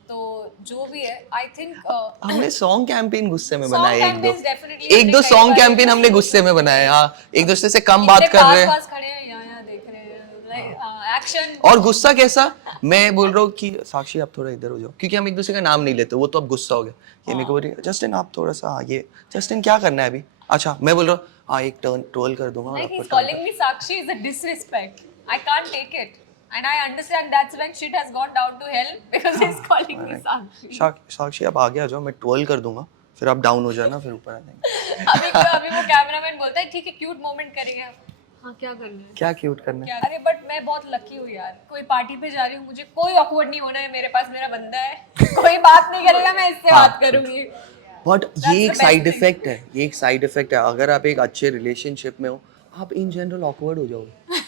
तो जो भी है, आई थिंक हमने सॉन्ग कैंपेन गुस्से में Song बनाए, campaigns definitely एक हमने दो कई सॉन्ग बार कैंपेन हमने गुस्से में बनाए। हाँ, एक दूसरे से कम बात कर रहे हैं पास खड़े हैं, यहाँ देख रहे हैं, एक्शन। और गुस्सा कैसा, मैं बोल रहा हूँ कि साक्षी आप थोड़ा इधर हो जाओ, क्योंकि हम एक दूसरे का नाम नहीं लेते, वो तो अब गुस्सा हो गया। ये मेरे को बोल रही है जस्टिन आप थोड़ा सा आगे, जस्टिन क्या करना है अभी, अच्छा मैं बोल रहा हूँ हाँ एक टर्न ट्रोल कर दूंगा और Like आपको he's turn calling me Sakshi is a disrespect. I can't take it. And I understand that's when shit has gone down to hell because he's calling me Sakshi. साक्षी आप आगे आ जाओ, मैं troll कर दूंगा, फिर आप डाउन हो जाना, फिर ऊपर आ जाएंगे। अभी वो कैमरामैन बोलता है ठीक है क्यूट मोमेंट करेंगे हम। हाँ क्या करना है? क्या क्यूट करना है? क्या? अरे बट मैं बहुत लकी हूँ यार, कोई पार्टी पे जा रही हूँ, मुझे कोई ऑकवर्ड नहीं होना है, मेरे पास मेरा बंदा है, कोई बात नहीं करेगा, मैं इससे बात करूंगी। बट That's ये the एक best साइड thing. इफेक्ट है, ये एक साइड इफेक्ट है। अगर आप एक अच्छे रिलेशनशिप में हो, आप इन जनरल ऑकवर्ड हो जाओगे।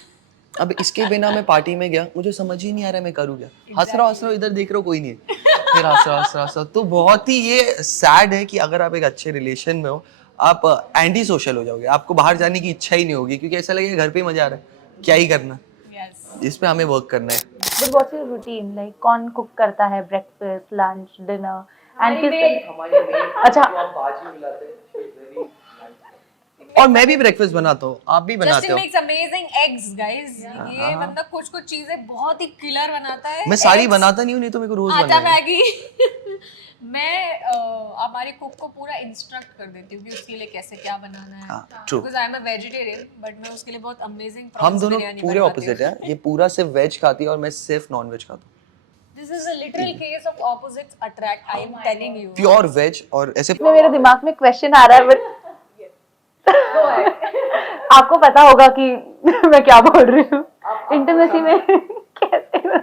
अब इसके बिना मैं पार्टी में गया, मुझे समझ ही नहीं आ रहा है मैं करूँ क्या। हंस रहा हूँ, इधर देख रहा हूँ, कोई नहीं है, फिर हंस रहा हूँ। तो बहुत ही ये सैड है कि अगर आप एक अच्छे रिलेशन में हो, आप एंटी सोशल हो जाओगे, आपको बाहर जाने की इच्छा ही नहीं होगी, क्योंकि ऐसा लगेगा घर पे ही मजा आ रहा है, क्या ही करना। Yes. इस पे हमें वर्क करना है। But what's your routine, like कौन कुक करता है ब्रेकफास्ट, लंच, डिनर? एंड किस अच्छा और मैं भी ब्रेकफास्ट बनाता हूँ, आप भी बनाते Justin हो। makes amazing eggs, guys. ये बंदा कुछ कुछ चीजें बहुत ही किलर बनाता है। मैं सारी Eggs, बनाता नहीं हूँ, नहीं तो मेरे को रोज आटा बनाना है। मैगी। मैं हमारे कुक को पूरा इंस्ट्रक्ट कर देती हूँ कि उसके लिए कैसे क्या बनाना है। हाँ, true. Because I am a vegetarian, but मैं उसके लिए बहुत अमेजिंग हम दोनों पूरे ऑपोजिट हैं। ये पूरा सिर्फ वेज खाती है और मैं सिर्फ नॉन वेज खाता हूँ। This is a literal case of opposites attract. I am telling you. Pure veg और ऐसे में मेरे दिमाग में क्वेश्चन आ रहा है, बट आपको पता होगा कि मैं क्या बोल रही हूँ। इंटीमेसी में कैसे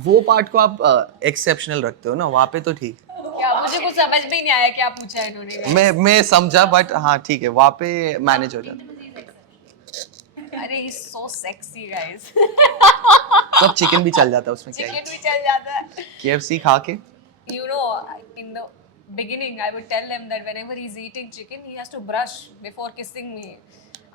वो पार्ट को आप एक्सेप्शनल रखते हो ना, वहाँ पे तो ठीक। क्या मुझे कुछ समझ में ही नहीं आया क्या पूछा है इन्होंने। मैं समझा, बट हाँ ठीक है, वहाँ पे मैनेज हो जाता। अरे he's so sexy guys. तो चिकन भी चल जाता है उसमें, क्या चिकन भी चल जाता है। KFC खा के। You know, in the beginning, I would tell them that whenever he's eating chicken, he has to brush before kissing me.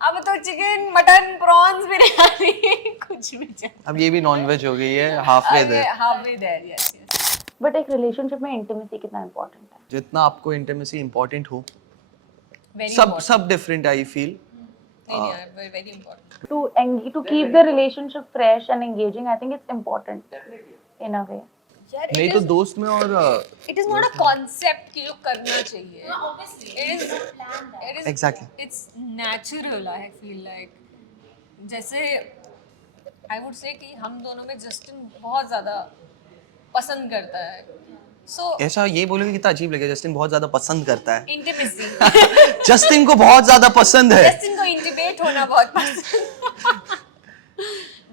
अब तो चिकन, मटन, प्रॉन्स, बिरयानी कुछ भी चल। अब ये भी नॉन वेज हो गई है, halfway there। Halfway there, yes, yes. But एक रिलेशनशिप में इंटीमेसी कितना इम्पोर्टेंट है? जितना आपको इंटीमेसी इंपॉर्टेंट हो, Very सब important. सब डिफरेंट आई फील। नहीं यार, very important. to keep the relationship fresh and engaging, I think it's important in a way. यार, नहीं तो दोस्त में और it is not a concept कि जो करना चाहिए. obviously It is planned that. it is Exactly. It's natural. I feel like जैसे I would say कि हम दोनों में जस्टिन बहुत ज़्यादा पसंद करता है. So ऐसा ये बोलोगे कितना अजीब लगेगा, जस्टिन बहुत ज्यादा पसंद करता है. intimacy. जस्टिन को बहुत ज्यादा पसंद है. जस्टिन को इंटिमेट होना बहुत पसंद.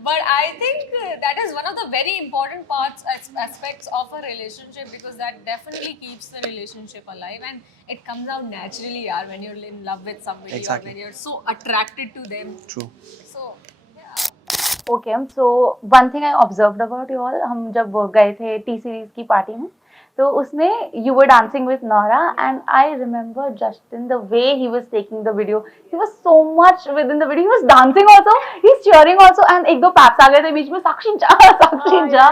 But I think that is one of the very important aspects of a relationship, because that definitely keeps the relationship alive, and it comes out naturally, yaar, when you're in love with somebody Exactly. or when you're so attracted to them. True. So yeah. Okay, so one thing I observed about you all, हम जब गए थे T series की party में, तो उसमें you were dancing with Nora, and I remember Justin, the way he was taking the video, he was so much within the video. He was dancing also, he's cheering also, and एक दो paps आ गए थे बीच में, साक्षी जा, साक्षी जा.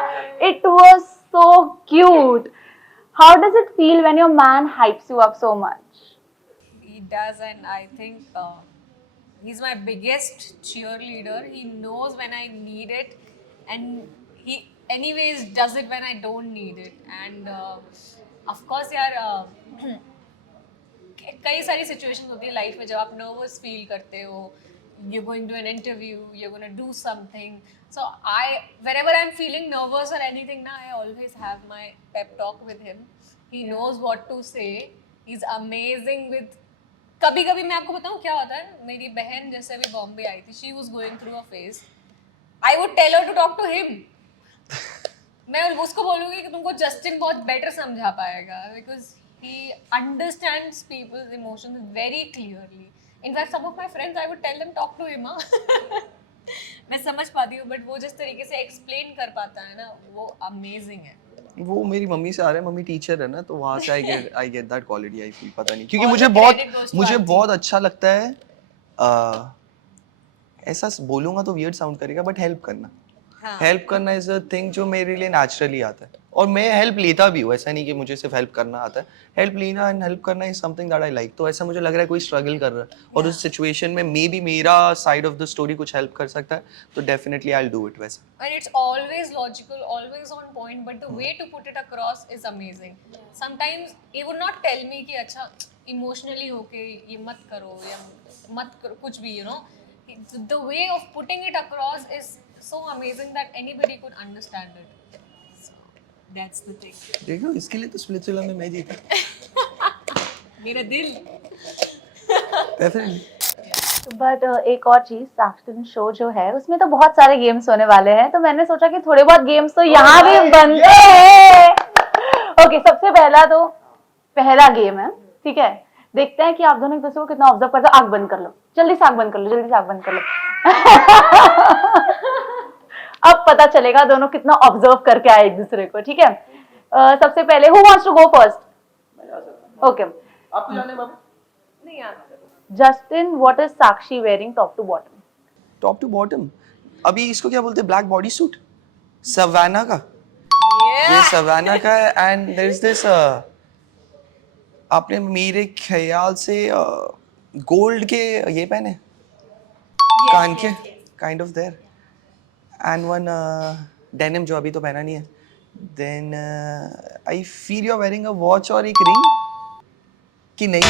It was so cute. How does it feel when your man hypes you up so much? He does, and I think he's my biggest cheerleader. He knows when I need it, and he anyways does it when I don't need it. And of course यार कई सारी situations होती है life में जब आप nervous feel करते हो. You're going to an interview, you're going to do something. So whenever I'm feeling nervous or anything ना, I always have my pep talk with him. He knows what to say. He's amazing with. कभी कभी मैं आपको बताऊँ क्या होता है, मेरी बहन जैसे अभी बॉम्बे आई थी, she was going through a phase. I would tell her to talk to him. मैं उसको बोलूँगी कि तुमको जस्टिन बहुत बेटर समझा पाएगा, because he understands people's emotions very clearly. In fact, some of my friends, I would tell them talk to him. मैं समझ पाती हूँ, but वो जिस तरीके से explain कर पाता है ना, वो amazing है. वो मेरी मम्मी से आ रहा है, मम्मी टीचर है ना, तो वहाँ से I get that quality. I feel पता नहीं, क्योंकि All मुझे the बहुत credit goes to मुझे auntie. बहुत अच्छा लगता है. ऐसा बोलूँगा तो वियर्ड साउंड करेगा, बट हेल्प करना. हाँ. हेल्प करना इज अ थिंग जो मेरे लिए नेचुरली आता है, और मैं हेल्प लेता भी हूँ. ऐसा नहीं कि मुझे सिर्फ हेल्प करना आता है, हेल्प लेना एंड हेल्प करना is something that I like. तो ऐसा मुझे लग रहा है कोई स्ट्रगल कर रहा है और उस सिचुएशन में मे बी मेरा साइड ऑफ द स्टोरी कुछ हेल्प कर सकता है, तो definitely I will do it. वैसा And it's always logical, always on point, but the way to put it across is amazing. Sometimes he would not tell me कि अच्छा emotionally होके ये मत करो या मत करो कुछ भी, you know. The way of putting it across is so amazing that anybody could understand it. So that's the thing. देखो, इसके लिए तो स्प्लिट्सविला में मैं जीता. मेरा दिल. डेफिनेटली. बट एक और चीज, साक्षी शो जो है उसमें तो बहुत सारे गेम्स होने वाले हैं, तो मैंने सोचा कि थोड़े बहुत गेम्स तो यहाँ भी बनते हैं. ओके, सबसे पहला गेम है, ठीक है. देखते हैं कि आप दोनों एक दूसरे को कितना ऑब्जर्व करते हो. आग बंद कर लो, जल्दी से आग बंद कर लो, जल्दी से आग बंद कर लो. अब पता चलेगा दोनों कितना ऑब्जर्व करके आए एक दूसरे को, ठीक है. सबसे पहले who wants to go first? Okay, आपको जाने बाबू. नहीं यार. Justin, what is Sakshi wearing top to bottom? Top to bottom अभी इसको क्या बोलते हैं, ब्लैक बॉडी सूट सवाना का. ये सवाना का है, एंड देयर इज दिस आपने मेरे ख्याल से गोल्ड के ये पहने कान के, kind of there, and one denim जो अभी तो पहना नहीं है. Then I feel you are wearing a watch और एक रिंग, कि नहीं?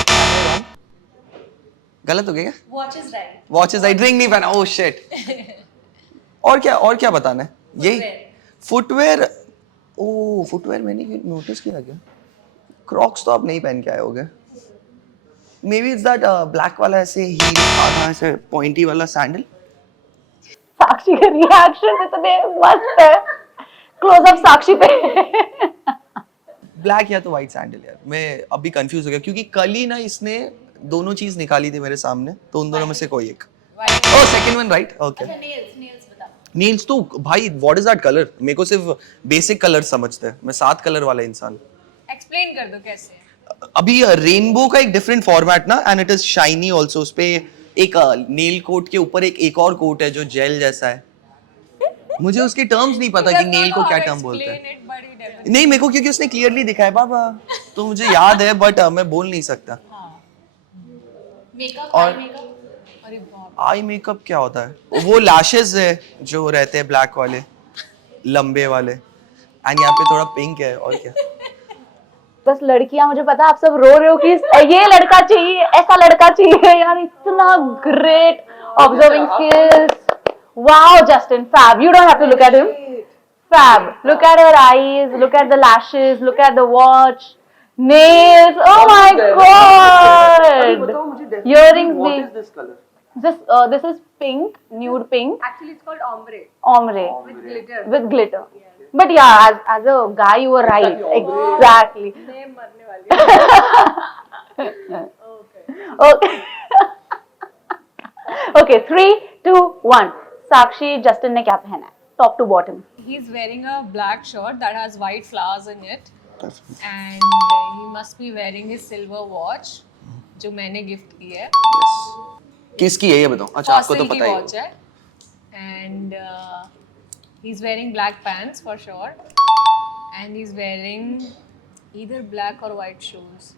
गलत हो गया क्या? Watch is right. Watch is right, ring नहीं पहना. Oh shit. और क्या बताना है? यही फुटवेयर. ओह फुटवेयर मैंने नोटिस किया क्या? क्रॉक्स तो आप नहीं पहन के आए होगे. May be it's that black वाला ऐसे हील आधा ऐसे पॉइंटी वाला सैंडल. साक्षी के रिएक्शन इतने मस्त है. क्लोज अप साक्षी पे. ब्लैक या तो वाइट सैंडल. यार मैं अभी कंफ्यूज हो गया, क्योंकि कल ही ना इसने दोनों चीज निकाली थी मेरे सामने, तो उन दोनों में से कोई एक. ओह सेकंड वन राइट. ओके. अच्छा, nails बता. नील्स तो भाई व्हाट इज दैट कलर? मेरे को सिर्फ बेसिक कलर समझते हैं, मैं 7 कलर वाला इंसान. एक्सप्लेन कर दो कैसे. अभी रेनबो का एक डिफरेंट फॉर्मेट ना, and it is shiny also. उस पे एक नेल कोट के ऊपर एक और कोट है जो जेल जैसा है. मुझे उसके टर्म्स नहीं पता कि नेल को क्या टर्म बोलते हैं. नहीं मेरे को, क्योंकि उसने क्लियरली दिखाया बाबा, तो मुझे याद है, बट मैं बोल नहीं सकता. Makeup, और- eye makeup. अरे बाप आई मेकअप क्या होता है? वो लैशेस है जो रहते हैं ब्लैक वाले, लंबे वाले, एंड यहाँ पे थोड़ा पिंक है, और क्या? बस लड़कियां, मुझे पता है आप सब रो रहे हो कि ये लड़का चाहिए, ऐसा लड़का चाहिए यार, इतना great observing skills. Wow Justin, fab. You don't have to look at him. Fab. Look at her eyes, look at the lashes, look at the watch, nails. Oh my god! Earrings bhi. this color? This is pink, nude pink. Actually, it's called ombre. Ombre. With glitter. With glitter. But yeah, as a guy, you were right. Exactly. मैं मरने वाली हूँ. Okay. Okay. 3, 2, 1. Sakshi, Justin ने क्या पहना है? Top to bottom. He's wearing a black shirt that has white flowers in it, and he must be wearing his silver watch, जो मैंने गिफ्ट की है. किसकी है ये बताओ? अच्छा, आपको तो Fossil की पता ही watch है. And he's wearing black pants for sure, and he's wearing either black or white shoes.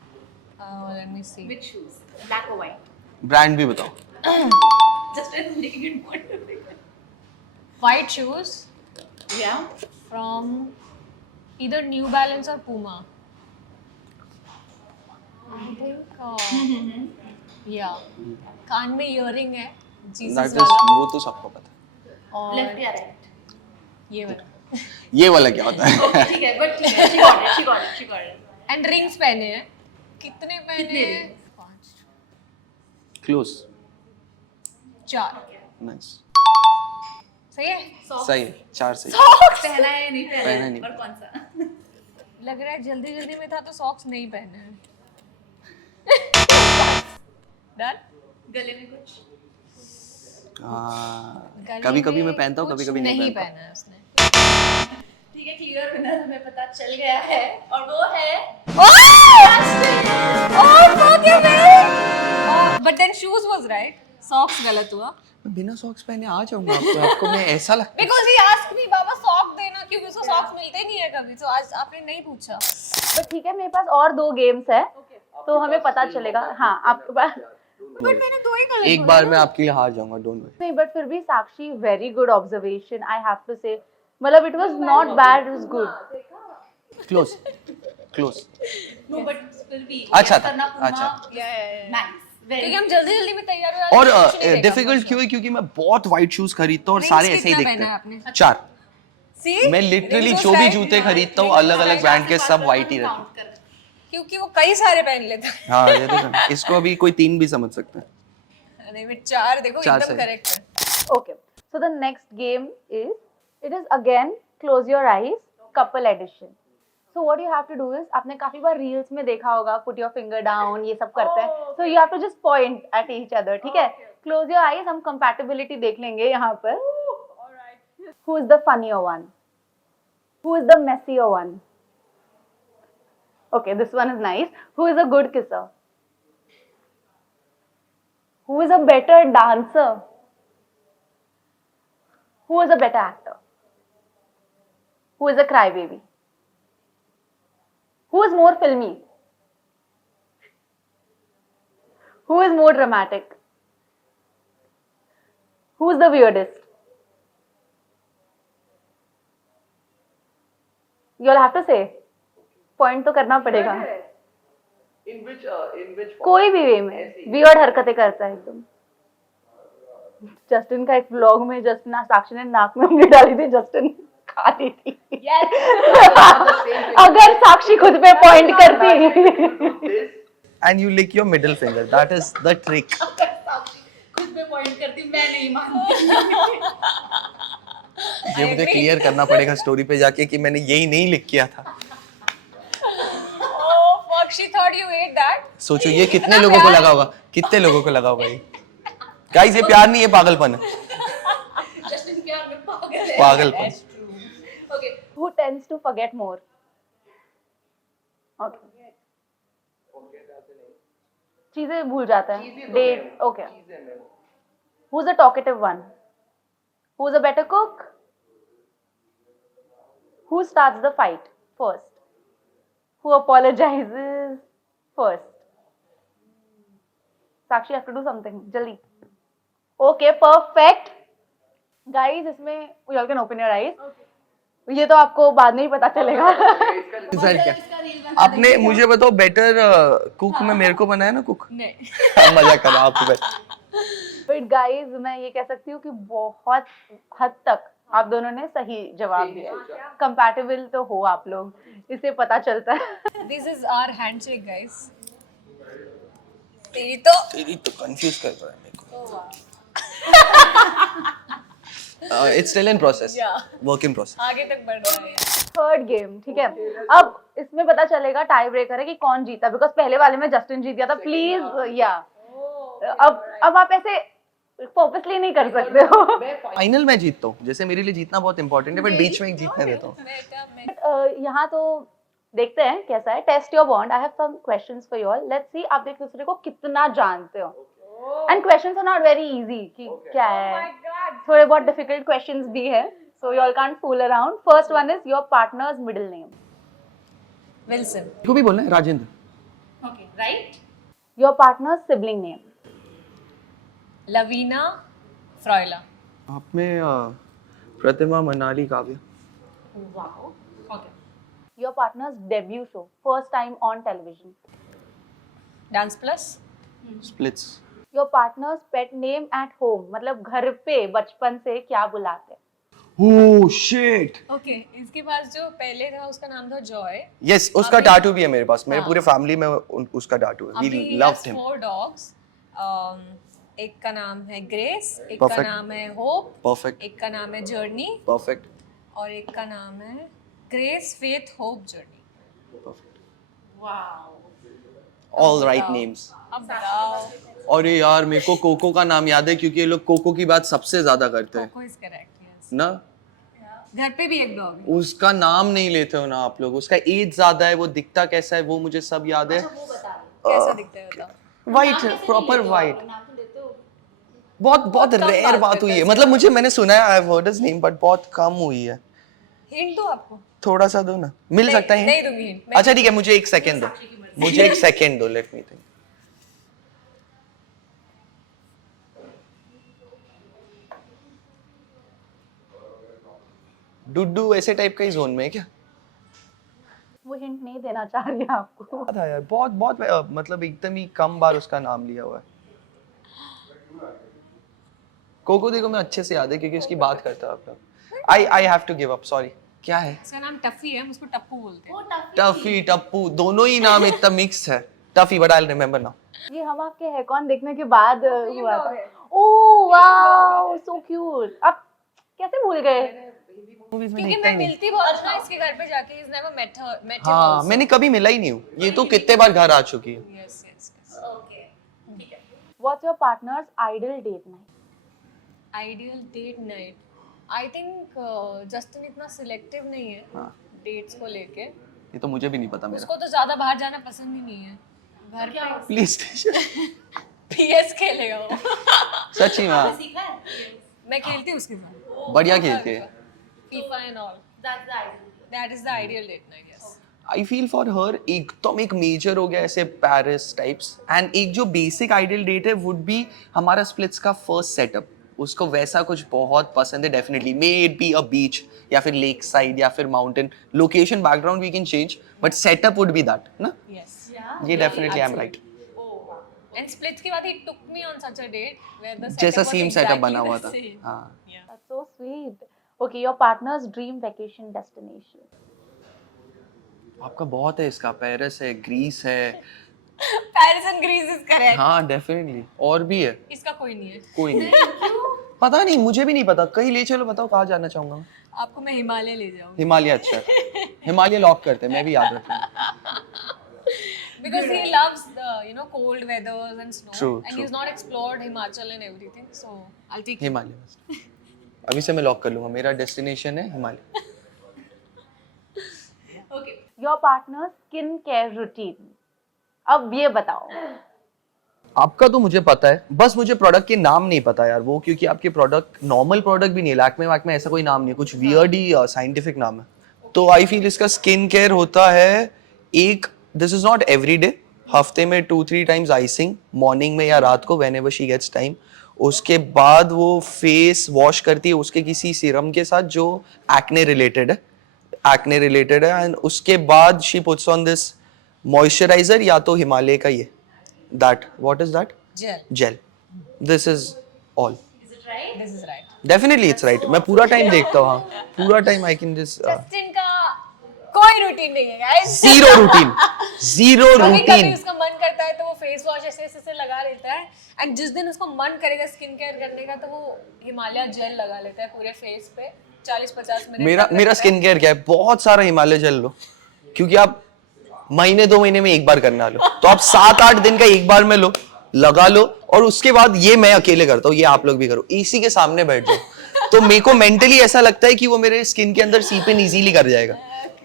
Let me see. Which shoes? Black or white? Brand भी बताओ. Just making it more. White shoes Yeah. from either New Balance or Puma. I think, yeah. कान में earring है, Jesus वाला. वो तो सबको पता है. और Left या right? ये वाला. ये वाला क्या होता है? Okay, ठीक है, but ठीक है. She got it. She got it. She got it. And rings पहने हैं. कितने पहने कितने हैं? rings? 5, क्लोज. 4. नाइस. सही है? सही है, 4 सही. पहना है या नहीं पहना पहना है? नहीं. और कौन सा? लग रहा है जल्दी जल्दी में था तो सॉक्स नहीं पहने हैं. Done? गले में कुछ? गले कभी कभी में मैं पहनता हूँ, कुछ कभी कभी नहीं पहनता. पहना है उसने. ठीक है, क्लियर विनर हमें पता चल गया है और वो है But then shoes was right. Socks गलत हुआ. मैं बिना सॉक्स पहने आ जाऊंगा आपको मैं ऐसा लगता है. Because he asked me, बाबा सॉक देना, क्योंकि उसको सॉक्स मिलते नहीं है कभी, तो आज आपने नहीं पूछा. But ठीक है, मेरे पास और 2 गेम्स है, तो हमें पता चलेगा. हाँ, आपके पास But मैंने 2 ही गलत एक बार मैं आपके लिए हार जाऊंगा, डोंट वरी. नहीं, बट फिर भी Sakshi, very good observation, I have to say. मतलब it was not bad, it was good. Close. Close. No but still भी अच्छा था, करना अच्छा. नाइस क्योंकि वेरी हम जल्दी जल्दी में तैयार हो जाते हैं, और कुछ नहीं देखा डिफिकल्ट कुछ. क्यों है? क्योंकि मैं बहुत वाइट शूज खरीदता हूँ और Rings सारे ऐसे ही कितना दिखते पहना है हैं. आपने? 4. See? मैं लिटरली Rings जो भी was जूते right. खरीदता हूँ अलग अलग ब्रांड के, सब वाइट ही रहते हैं. क्योंकि वो कई सारे पहन लेता है. हाँ, ये देखो, इसको अभी कोई 3 भी समझ सकता है. नहीं, मैं 4 देखो 4 एकदम सही. करेक्ट है. Okay, so the next game is, it is again close your eyes, couple edition. So what you have to do is, आपने काफी बार reels में देखा होगा, put your finger down, ये सब करते हैं. So you have to just point at each other, ठीक है? Close your eyes, हम compatibility देख लेंगे यहाँ पर. Who is the funnier one? Who is the messier one? Okay, this one is nice. Who is a good kisser? Who is a better dancer? Who is a better actor? Who is a crybaby? Who is more filmy? Who is more dramatic? Who is the weirdest? You'll have to say. Point तो करना पड़ेगा. In which कोई भी वे में weird हरकतें करता है एकदम. जस्टिन का एक व्लॉग में जस्टिन, साक्षी ने नाक में उंगली डाली थी, जस्टिन खा ली थी. अगर साक्षी खुद पे पॉइंट करती. and you lick your middle finger. That is the trick. खुद पे पॉइंट करती मैं नहीं मानती. ये मुझे क्लियर करना पड़ेगा स्टोरी पे जाके कि मैंने यही नहीं लिख किया था. Oh fuck, she thought you ate that. सोचो ये कितने लोगों को लगा होगा, कितने लोगों को लगा होगा ये. गाइस, ये प्यार नहीं, ये पागलपन है. जस्टिन प्यार में पागल है. पागलपन. Okay Who tends to forget more? Okay. चीजें भूल जाता है. Date. Okay. Who's the talkative one? Who's a better cook? Who starts the fight first? Who apologizes first? Sakshi, you have to do something. Jaldi. Okay perfect guys, इसमें you all can open your eyes. ये तो आपको बाद में ही पता चलेगा। Sir क्या आपने मुझे बताओ, बेटर कुक में मेरे को बनाया ना कुक? नहीं मजा कर रहा आपको। बट गाइस, मैं ये कह सकती हूँ कि बहुत हद तक आप दोनों ने सही जवाब दिया। कंपैटिबल तो हो आप लोग, इससे पता चलता है। This is our handshake guys. तेरी तो कंफ्यूज कर रहा है मेरे को। It's still in process, work in process. आगे तक बढ़ रहा है। थर्ड गेम, ठीक है। अब इसमें पता चलेगा टाई ब्रेकर है कि कौन जीता, बिकॉज पहले वाले में जस्टिन जीत गया था। प्लीज या अब आप ऐसे पर्पसली नहीं कर सकते हो। फाइनल मैं जीतता हूँ, जैसे मेरे लिए जीतना बहुत इंपॉर्टेंट है, बट बीच में एक जीतने देता हूँ। यहाँ तो देखते हैं कैसा है। Test your bond. I have some questions for you all. Let's see आप एक दूसरे को कितना जानते हो। And questions are not very easy कि क्या है, थोड़े बहुत डिफिकल्ट क्वेश्चंस भी है, so you all can't fool around. First one is your partner's middle name. Wilson. को भी बोलना है Rajendra. Okay right. Your partner's sibling name. Lavina फ्रॉयला। आप में प्रतिमा, मनाली, काव्य। Wow. Okay. Your partners debut show, first time on television. Dance plus. Splits. Your partners pet name at home, मतलब घर पे बचपन से क्या बुलाते हैं? Oh shit. ओके, इसके पास जो पहले था उसका नाम था जॉय। यस, उसका अभी- टैटू भी है मेरे पास। मेरे हाँ। पूरे फैमिली में उसका टैटू है। अभी we he loved has him. 4 dogs. एक का नाम है ग्रेस, एक Perfect. का नाम है होप, परफेक्ट, एक का नाम है जर्नी परफेक्ट, और एक का नाम है grace, faith, hope, journey. Perfect. Wow. All right names. अब बताओ। अरे यार, मेरे को कोको का नाम याद है क्योंकि ये लोग कोको की बात सबसे ज्यादा करते हैं कोको इज करेक्ट, यस। ना। घर पे भी एक डॉग है। उसका नाम नहीं लेते हो ना आप लोग। उसका एज ज्यादा है, वो दिखता कैसा है वो मुझे सब याद है। वो बता कैसा दिखता है बताओ? White, proper white. नाम तो लेते हो। बहुत बहुत कम रेयर बात बात करते हुई है, हैं मतलब मुझे, मैंने सुना है, I have heard his name, but बहुत कम हुई है। हिंट दो आपको। थोड़ा सा दो ना, मिल सकता है नहीं hint? दूंगी hint, अच्छा ठीक है, मुझे एक सेकंड दो, मुझे एक सेकंड दो, लेट मी थिंक। डुड्डू ऐसे टाइप का ही जोन में है क्या? वो हिंट नहीं देना चाह रही आपको। था यार, बहुत बहुत मतलब एकदम ही कम बार उसका नाम लिया हुआ है। कोको देखो मैं अच्छे से याद है क्योंकि उसकी बात करता है आप लोग। I have to give up, sorry. क्या है? इसका नाम टफी है, हम उसको टप्पू बोलते हैं। वो टफी। टफी, टप्पू, दोनों ही नाम इतना मिक्स है। Tuffy, but I will remember now. ये हम आपके है कौन देखने के बाद हुआ था। Oh wow, so cute. आप कैसे भूल गए? मूवीज में क्योंकि देखता मैं ही नहीं। मिलती बहुत ना इसके घर पे जाके, इज नेवर मेट हिम हाँ, आल्सो। मैंने कभी मिला ही नहीं हूँ। ये तो कितने बार घर आ चुकी है। Yes yes yes. ओके ठीक है। What's your partner's ideal date night? Ideal date night, I think Justin इतना सिलेक्टिव नहीं है हाँ। डेट्स को लेके। ये तो मुझे भी नहीं पता मेरा। उसको तो ज्यादा बाहर जाना पसंद ही नहीं है। घर पे प्लीज स्टेशन। पीएस खेलेगा वो। सच्ची में हाँ। सीखा है। मैं खेलती हूँ उसके साथ बढ़िया खेलती है। FIFA and all. That's the ideal. That is the ideal date night, yes. I feel for her एकदम एक मेजर हो गया ऐसे पेरिस टाइप्स, एंड एक जो बेसिक आइडियल डेट है वुड बी हमारा स्प्लिट्स का फर्स्ट सेटअप। उसको वैसा कुछ बहुत पसंद है definitely. May it be a beach या फिर लेक साइड या फिर mountain, location background we can change, but setup would be that ना। यस। ये definitely I am right. And Splits के बाद he took me on such a date where the जैसा same setup बना हुआ था। हाँ। That's so sweet. Okay, your partner's dream vacation destination. आपका बहुत है इसका, पेरिस है, ग्रीस है। Paris and Greece is correct. हाँ डेफिनेटली, और भी है। इसका कोई नहीं है। कोई नहीं। पता नहीं, मुझे भी नहीं पता। कहीं ले चलो, बताओ कहाँ जाना चाहूंगा मैं। आपको मैं हिमालय ले जाऊंगी हिमालय अच्छा है। हिमालय लॉक करते हैं, मैं भी याद रखूंगा। because he loves the cold weathers and snow. True, and true. he's not explored Himachal and everything, so I'll take him. Himalaya अभी से मैं लॉक कर लूंगा, मेरा डेस्टिनेशन है Himalaya. Okay. Your partner's skin care routine. अब ये बताओ। आपका तो मुझे पता है, बस मुझे प्रोडक्ट के नाम नहीं पता यार वो, क्योंकि आपके प्रोडक्ट नॉर्मल प्रोडक्ट भी नहीं है। लैक्मे वैक्मे ऐसा कोई नाम नहीं है, कुछ वियर्ड ही साइंटिफिक नाम है। तो आई फील इसका स्किन केयर होता है एक, this is not every day, हफ्ते में 2-3 टाइम्स आइसिंग, मॉर्निंग में या रात को, व्हेनेवर शी गेट्स टाइम। उसके बाद वो फेस वॉश करती है उसके किसी सीरम के साथ जो एक्ने रिलेटेड है एंड उसके बाद she puts on this moisturiser या तो हिमालय का ये that what is that gel, gel this is all Is it right? This is right. Definitely it's right मैं पूरा टाइम देखता हूँ हाँ पूरा time I can just Justin का कोई रूटीन नहीं है गाइस। जीरो रूटीन कभी कभी उसका मन करता है तो वो फेस वॉश ऐसे ऐसे से लगा लेता है एंड जिस दिन उसको मन करेगा स्किन केयर करने का तो वो हिमालय जेल लगा लेता है पूरे फेस पे 40-50 मिनट। मेरा स्किन केयर क्या है बहुत सारा हिमालय जेल लो क्योंकि आप महीने 2 महीने में एक बार करना लो तो आप 7-8 दिन का एक बार में लो लगा लो और उसके बाद ये मैं अकेले करता हूँ ये आप लोग भी करो एसी के सामने बैठ जाओ तो मेरे को मेंटली ऐसा लगता है कि वो मेरे स्किन के अंदर सीप इन इजीली कर जाएगा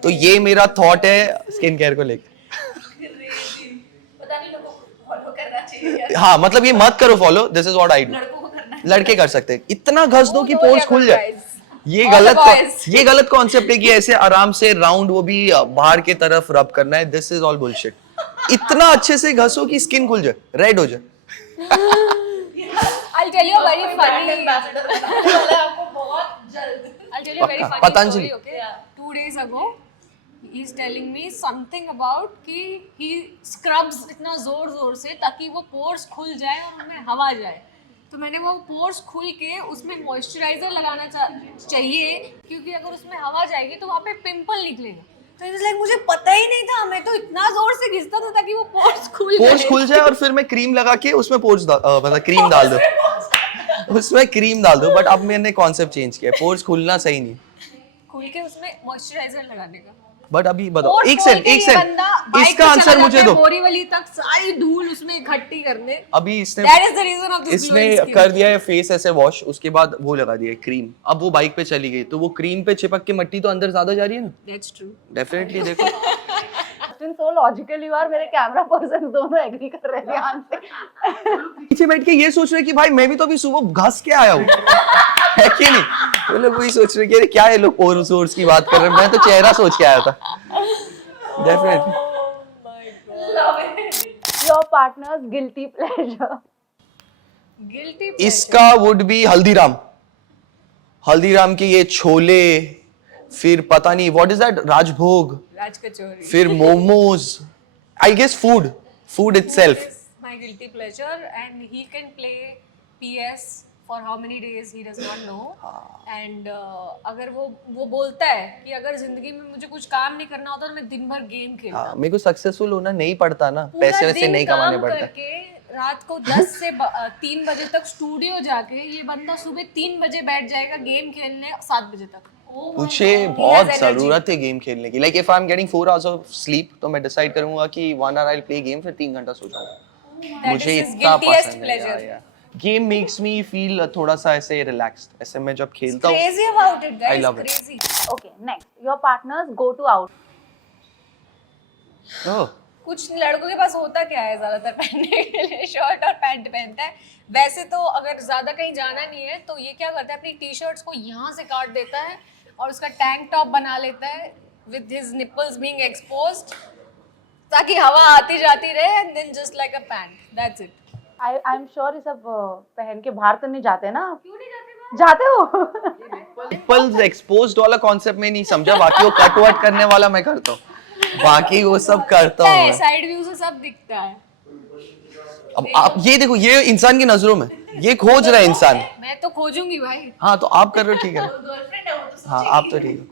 तो ये मेरा थॉट है स्किन केयर को लेकर पता नहीं लोगों को फॉलो करना चाहिए हाँ मतलब ये मत करो follow this is what I do लड़कों को करना लड़के कर सकते हैं इतना घस दो कि Oh, पोर्स yeah, खुल जाए guys. ये All the boys. ये गलत कॉन्सेप्ट है कि ऐसे आराम से राउंड वो भी बाहर की तरफ रब करना है दिस इज ऑल बुलशिट इतना अच्छे से घसो कि स्किन खुल जाए रेड हो जाए I'll tell you a very funny ambassador बनाने वाला है आपको बहुत जल्द I'll tell you a very पक्का, funny Patanjali. story, okay? 2 days ago, he's telling me something about कि he scrubs इतना जोर से ताकि वो pores खुल जाए और उनमें हवा जाए। तो मैंने वो pores खुल के उसमें मॉइस्चराइजर लगाना चाहिए क्योंकि अगर उसमें हवा जाएगी तो वहाँ पे पिंपल निकलेगा। तो it was like मुझे पता ही नहीं था मैं तो इतना जोर से घिसता था ताकि वो pores खुल जाए और फिर मैं क्रीम लगा के उसमें पोर्स मतलब क्रीम डाल दो उसमें क्रीम डाल दो बट अब मैंने कॉन्सेप्ट चेंज किया पोर्स खुलना सही नहीं खुल के उसमें मॉइस्चराइजर लगाने का। बट अभी बताओ और एक खोल सेकंड के ये बंदा बाइक इसका पे आंसर चला मुझे जाता है दो बोरीवली तक सारी धूल उसमें इकट्ठी करने। अभी इसने That is the reason of this इसने glowing skin. कर दिया है फेस ऐसे वॉश उसके बाद वो लगा दिया है क्रीम अब वो बाइक पे चली गई तो वो क्रीम पे चिपक के मट्टी तो अंदर ज्यादा जा रही है ना That's true. डेफिनेटली देखो Justin, so logical you are. मेरे कैमरा पर्सन दोनों एग्री कर रहे हैं ध्यान से। पीछे बैठ के ये सोच रहे कि भाई मैं भी तो अभी सुबह घस के आया हूँ है कि नहीं वो लोग वही सोच रहे कि अरे क्या है लोग पोर सोर्स की बात कर रहे हैं मैं तो चेहरा सोच के आया था definitely Your partner's guilty pleasure. Guilty pleasure. इसका वुड बी हल्दीराम के ये छोले फिर पता नहीं what is that Rajbhog raj kachori. फिर momos I guess food itself My guilty pleasure and he can play PS for how many days he does not know. And अगर वो बोलता है कि अगर जिंदगी में मुझे कुछ काम नहीं करना होता तो मैं दिन भर गेम खेलता। हाँ मेरे को सक्सेसफुल होना नहीं पड़ता ना पूरा पैसे वैसे दिन नहीं कमाने काम पड़ता करके रात को 10 से 3 बजे तक स्टूडियो जाके ये बंदा सुबह 3 बजे बैठ जाएगा गेम खेलने 7 बजे तक। मुझे has बहुत energy. जरूरत है गेम खेलने की like if I am getting 4 hours of sleep तो मैं डिसाइड करूंगा कि 1 hour I will play game फिर 3 घंटा सो जाऊंगा That मुझे is his इतना guiltiest पसंद pleasure. है गेम मेक्स मी फील थोड़ा सा ऐसे रिलैक्स्ड ऐसे मैं जब खेलता हूँ Crazy about it, I guys. love it. Crazy. Okay, next. Your partner's go-to out. ओह कुछ लड़कों के पास होता क्या है ज्यादातर पहनने के लिए शर्ट और पैंट पहनता है। वैसे तो अगर ज्यादा कहीं जाना नहीं है तो ये क्या करता है अपनी टी शर्ट्स को यहाँ से काट देता है और उसका टैंक टॉप बना लेता है with his nipples being exposed ताकि हवा आती जाती रहे and then just like a pant that's it. I'm sure ये सब पहन के बाहर तो नहीं जाते ना? क्यों नहीं जाते हो? निपल्स एक्सपोज्ड वाला कॉन्सेप्ट में नहीं समझा बाकी वो कट वट करने वाला मैं करता हूँ बाकी वो सब करता हूँ मैं। साइड व्यू से सब दिखता है। अब आप ये देखो ये इंसान की नजरों में ये खोज रहा है इंसान मैं तो खोजूंगी भाई। हाँ तो आप कर रहे हो ठीक है गर्लफ्रेंड है वो तो हाँ आप तो ठीक है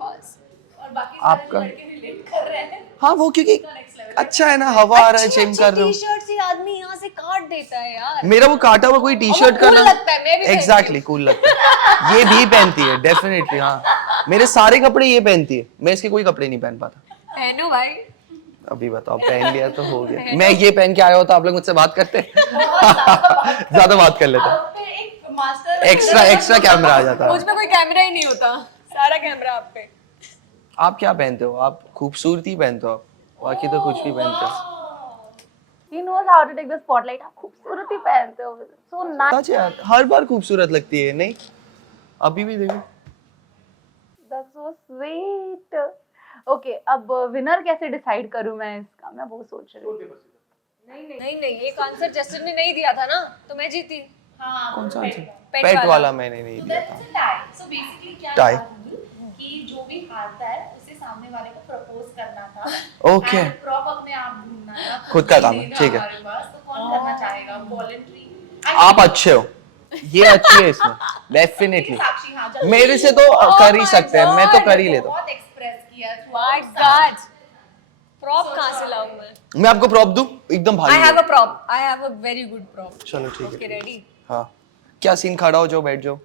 और बाकी आपका लड़के रिलेट कर रहे हैं हाँ वो क्योंकि अच्छा है ना हवा आ रहा है जिम कर रहे हो टी-शर्ट से आदमी यहाँ से काट देता है यार। मेरा वो काटा हुआ कोई टी शर्ट cool करना लगता है, मैं भी पहनती एग्जैक्टली कूल लगता है ये भी पहनती है डेफिनेटली हाँ मेरे सारे कपड़े ये पहनती है मैं इसके कोई कपड़े नहीं पहन पाता पहनो भाई। अभी बताओ पहन लिया तो हो गया मैं ये पहन के आया होता आप लोग मुझसे बात करते ज्यादा बात कर लेते आप पे एक मास्टर एक्स्ट्रा कैमरा आ जाता मुझ पे कोई कैमरा ही नहीं होता, सारा कैमरा आप पे। आप क्या पहनते हो आप खूबसूरती पहनते हो आप बाकी तो कुछ भी पहनते हो He knows how to take the spotlight. आप खूबसूरती पहनते हो. So nice. सच यार हर बार खूबसूरत लगती है नहीं अभी भी देखो That's so sweet. Okay, अब विनर कैसे डिसाइड करूं मैं इसका? मैं वो सोच रही हूँ. नहीं ये आंसर जस्टिन ने नहीं दिया था ना तो मैं जीती। हाँ, कौन सा pet Pet पेट वाला। वाला मैंने नहीं So दिया that's था a tie. So basically क्या Tie. था कि जो भी हारता है उसे सामने वाले को प्रपोज करना था. Okay. And prop अपने आप ढूंढना था. खुद का काम है, नहीं था ठीक है। हमारे पास, तो कौन करना चाहेगा? Voluntary. आप अच्छे हो ये अच्छी है इसमें डेफिनेटली साक्षी हाँ जल्दी. मेरे से तो कर ही my सकते हैं मैं तो God. कर ही लेता हूँ बहुत एक्सप्रेस किया. My God. Prop कहाँ से लाऊं मैं? मैं आपको प्रॉप दूं एकदम I भारी have है। a prop. I have a very good prop. चलो ठीक Okay, है ready? हाँ क्या सीन खड़ा हो जाओ बैठ जाओ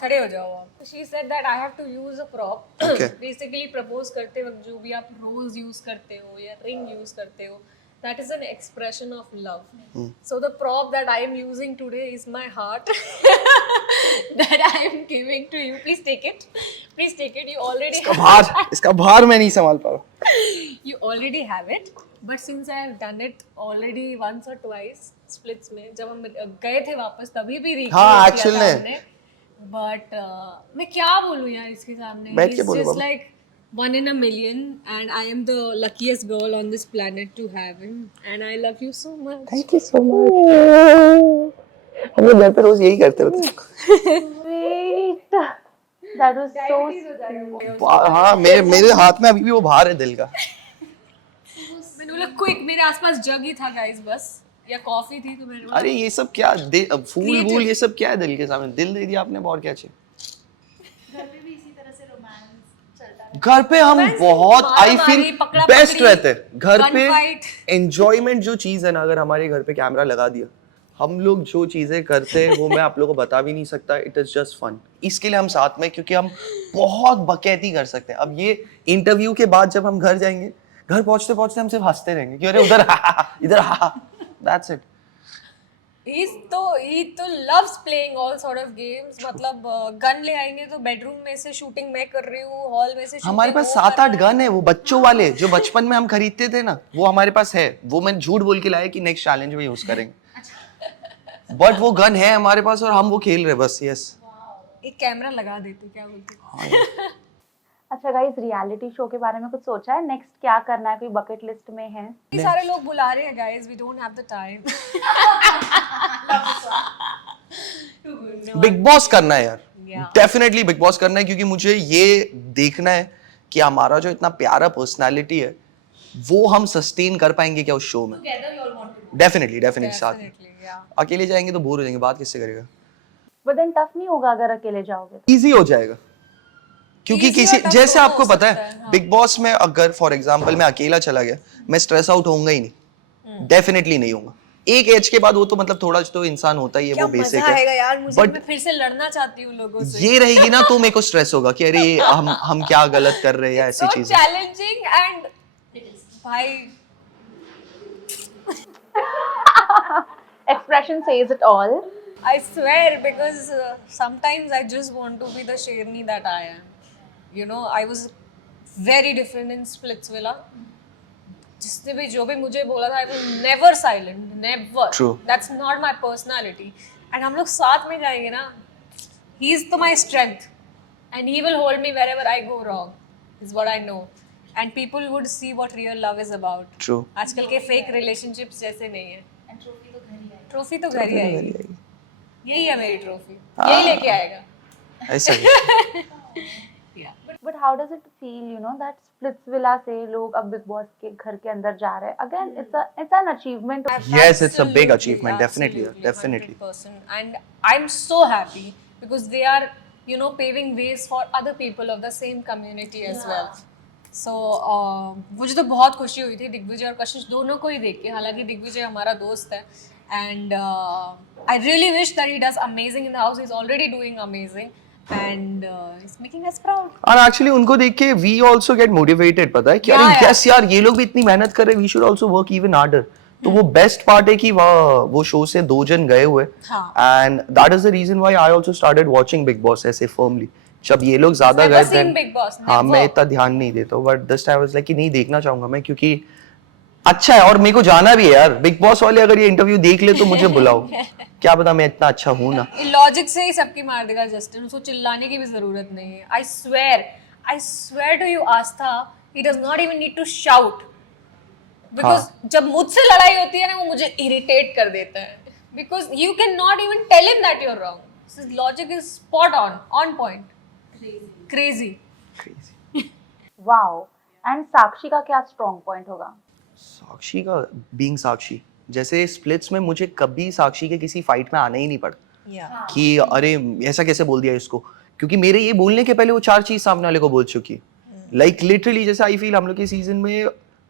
खड़े हो जाओ आप. She said that I have to use a prop. Okay. Basically propose करते वक्त जो भी आप rose use करते हो या ring use करते हो, that is an expression of love. So the prop that I am using today is my heart that I am giving to you. Please take it. Please take it. You already इसका भार मैं नहीं संभाल पा रहा you already have it. But since I have done it already once or twice splits में जब हम गए थे वापस तभी भी recreate हाँ, किया actual था ने। हमने. But मैं क्या बोलूँ यार इसके सामने? बैठ के He's बोलो just Baba. like one in a million, and I am the luckiest girl on this planet to have him, and I love you so much. Thank you so much हम लोग घर पे रोज यही करते होते Sweet. That was so sweet. हाँ मेरे हाथ में अभी भी वो भार है दिल का मैंने बोला क्विक मेरे आसपास जग ही था गाइस बस या कॉफी थी तो मैंने बोला अरे ये सब क्या फूल Creative. वूल ये सब क्या है दिल के सामने दिल दे दिया आपने और क्या चाहिए घर पे भी इसी तरह से रोमांस चलता है. घर पे हम Romance बहुत आई मारामारी, फील पकड़ा बेस्ट पकड़ी, रहते हैं घर पे gunfight. एंजॉयमेंट जो चीज है ना अगर हमारे घर पे कैमरा लगा दिया हम लोग जो चीजें करते हैं वो मैं आप लोगों को बता भी नहीं सकता इट इज जस्ट फन इसके लिए हम साथ में क्योंकि हम बहुत बकैती कर सकते हैं अब ये इंटरव्यू के बाद जब हम घर जाएंगे घर पहुंचते पहुंचते हम सिर्फ हंसते रहेंगे कि अरे उधर इधर दैट्स इट he तो loves playing all sort of games मतलब गन ले आएंगे तो बेडरूम में से शूटिंग मैं कर रही हूँ हॉल में से हमारे shooting पास वो 7-8 कर रहा है। गन है वो बच्चों वाले जो बचपन में हम खरीदते थे ना वो हमारे पास है वो मैं झूठ बोल के लाया कि नेक्स्ट चैलेंज में यूज करेंगे बट वो गन है हमारे पास और हम वो खेल रहे बस यस एक कैमरा लगा देते क्या बोलते अच्छा गाइस रियलिटी शो के बारे में कुछ सोचा है नेक्स्ट क्या करना है कोई बकेट लिस्ट में है ये सारे लोग बुला रहे हैं guys we don't have the time Bigg Boss करना है यार Yeah. डेफिनेटली बिग बॉस करना है क्योंकि मुझे ये देखना है कि हमारा जो इतना प्यारा पर्सनालिटी है वो हम सस्टेन कर पाएंगे क्या उस शो में Together you all want to do. Definitely साथ में अकेले जाएंगे तो बोर हो जाएंगे बात किससे करेगा बट देन टफ नहीं होगा अगर अकेले जाओगे इजी हो जाएगा क्योंकि Easy किसी और tough जैसे दोनों आपको हो पता सकता है है, हाँ। बिग बॉस में अगर फॉर एग्जांपल मैं अकेला चला गया मैं स्ट्रेस आउट होऊंगा ही नहीं डेफिनेटली नहीं होऊंगा एक एज के बाद वो तो मतलब थोड़ा तो इंसान होता ही है क्या वो बेसिक मजा आएगा है यार मुझे But- मैं फिर से लड़ना चाहती हूँ लोगों से ये रहेगी ना तो मेरे को स्ट्रेस होगा कि अरे हम क्या गलत कर रहे हैं या ऐसी so चीजें challenging and भाई expression says it all I swear because sometimes I just want to be the Sherni that I am. You know, I was very different in Splitsvilla. जिसने भी जो भी मुझे बोला था I was never silent, never. True. That's not my personality. And हम लोग साथ में जाएंगे ना. He's to my strength, and he will hold me wherever I go wrong. Is what I know. And people would see what real love is about. True आजकल के fake relationships जैसे नहीं है. And trophy तो घर ही आएगी. Trophy तो घर ही आएगी. यही है मेरी ट्रॉफी. यही लेके आएगा. ऐसा ही but how does it feel you know that Splitsvilla से लोग अब बिग बॉस के घर के अंदर जा रहे हैं again it's an achievement Yes, it's a big Absolutely, achievement, definitely, definitely. 100%. And I'm so happy because they are, you know, paving ways for other people of the same community as well. So मुझे तो बहुत खुशी हुई थी दिग्विजय और कशिश दोनों को ही देख के हालांकि दिग्विजय हमारा दोस्त है and I really wish that he does amazing in the house. He's already doing amazing and he's making us proud. और एक्चुअली उनको देख के वी आल्सो गेट मोटिवेटेड पता है कि Yeah, अरे yeah. यस यार ये लोग भी इतनी मेहनत कर रहे हैं we should also work even harder तो वो बेस्ट पार्ट है कि वो शो से 2 जन गए हुए हाँ. And that is the reason why I also started watching Bigg Boss ऐसे फर्मली जब ये लोग ज्यादा Never गए seen then Big Boss, हाँ never. मैं इतना ध्यान नहीं देता but this time was like कि नहीं देखना चाहूंगा मैं क्योंकि अच्छा है और मेरे को जाना भी है यार बिग बॉस वाले अगर ये इंटरव्यू देख ले तो मुझे बुलाओ क्या पता मैं इतना अच्छा हूं ना लॉजिक से ही सबकी मार देगा जस्टिन उसको चिल्लाने की भी जरूरत नहीं है I swear to you Aastha ही does not even need to shout because जब मुझसे लड़ाई होती है ना वो मुझे इरिटेट कर देता है because you cannot even tell him that you're wrong. His logic is spot on point. Crazy. Wow. And Sakshi का क्या स्ट्रॉन्ग पॉइंट होगा? साक्षी का बीइंग साक्षी, जैसे स्प्लिट्स में मुझे कभी साक्षी के किसी फाइट में आना ही नहीं पड़ा Yeah. कि अरे ऐसा कैसे बोल दिया इसको, क्योंकि मेरे ये बोलने के पहले वो 4 चीज सामने वाले को बोल चुकी। लाइक लिटरली जैसे आई फील हम लोग के सीजन में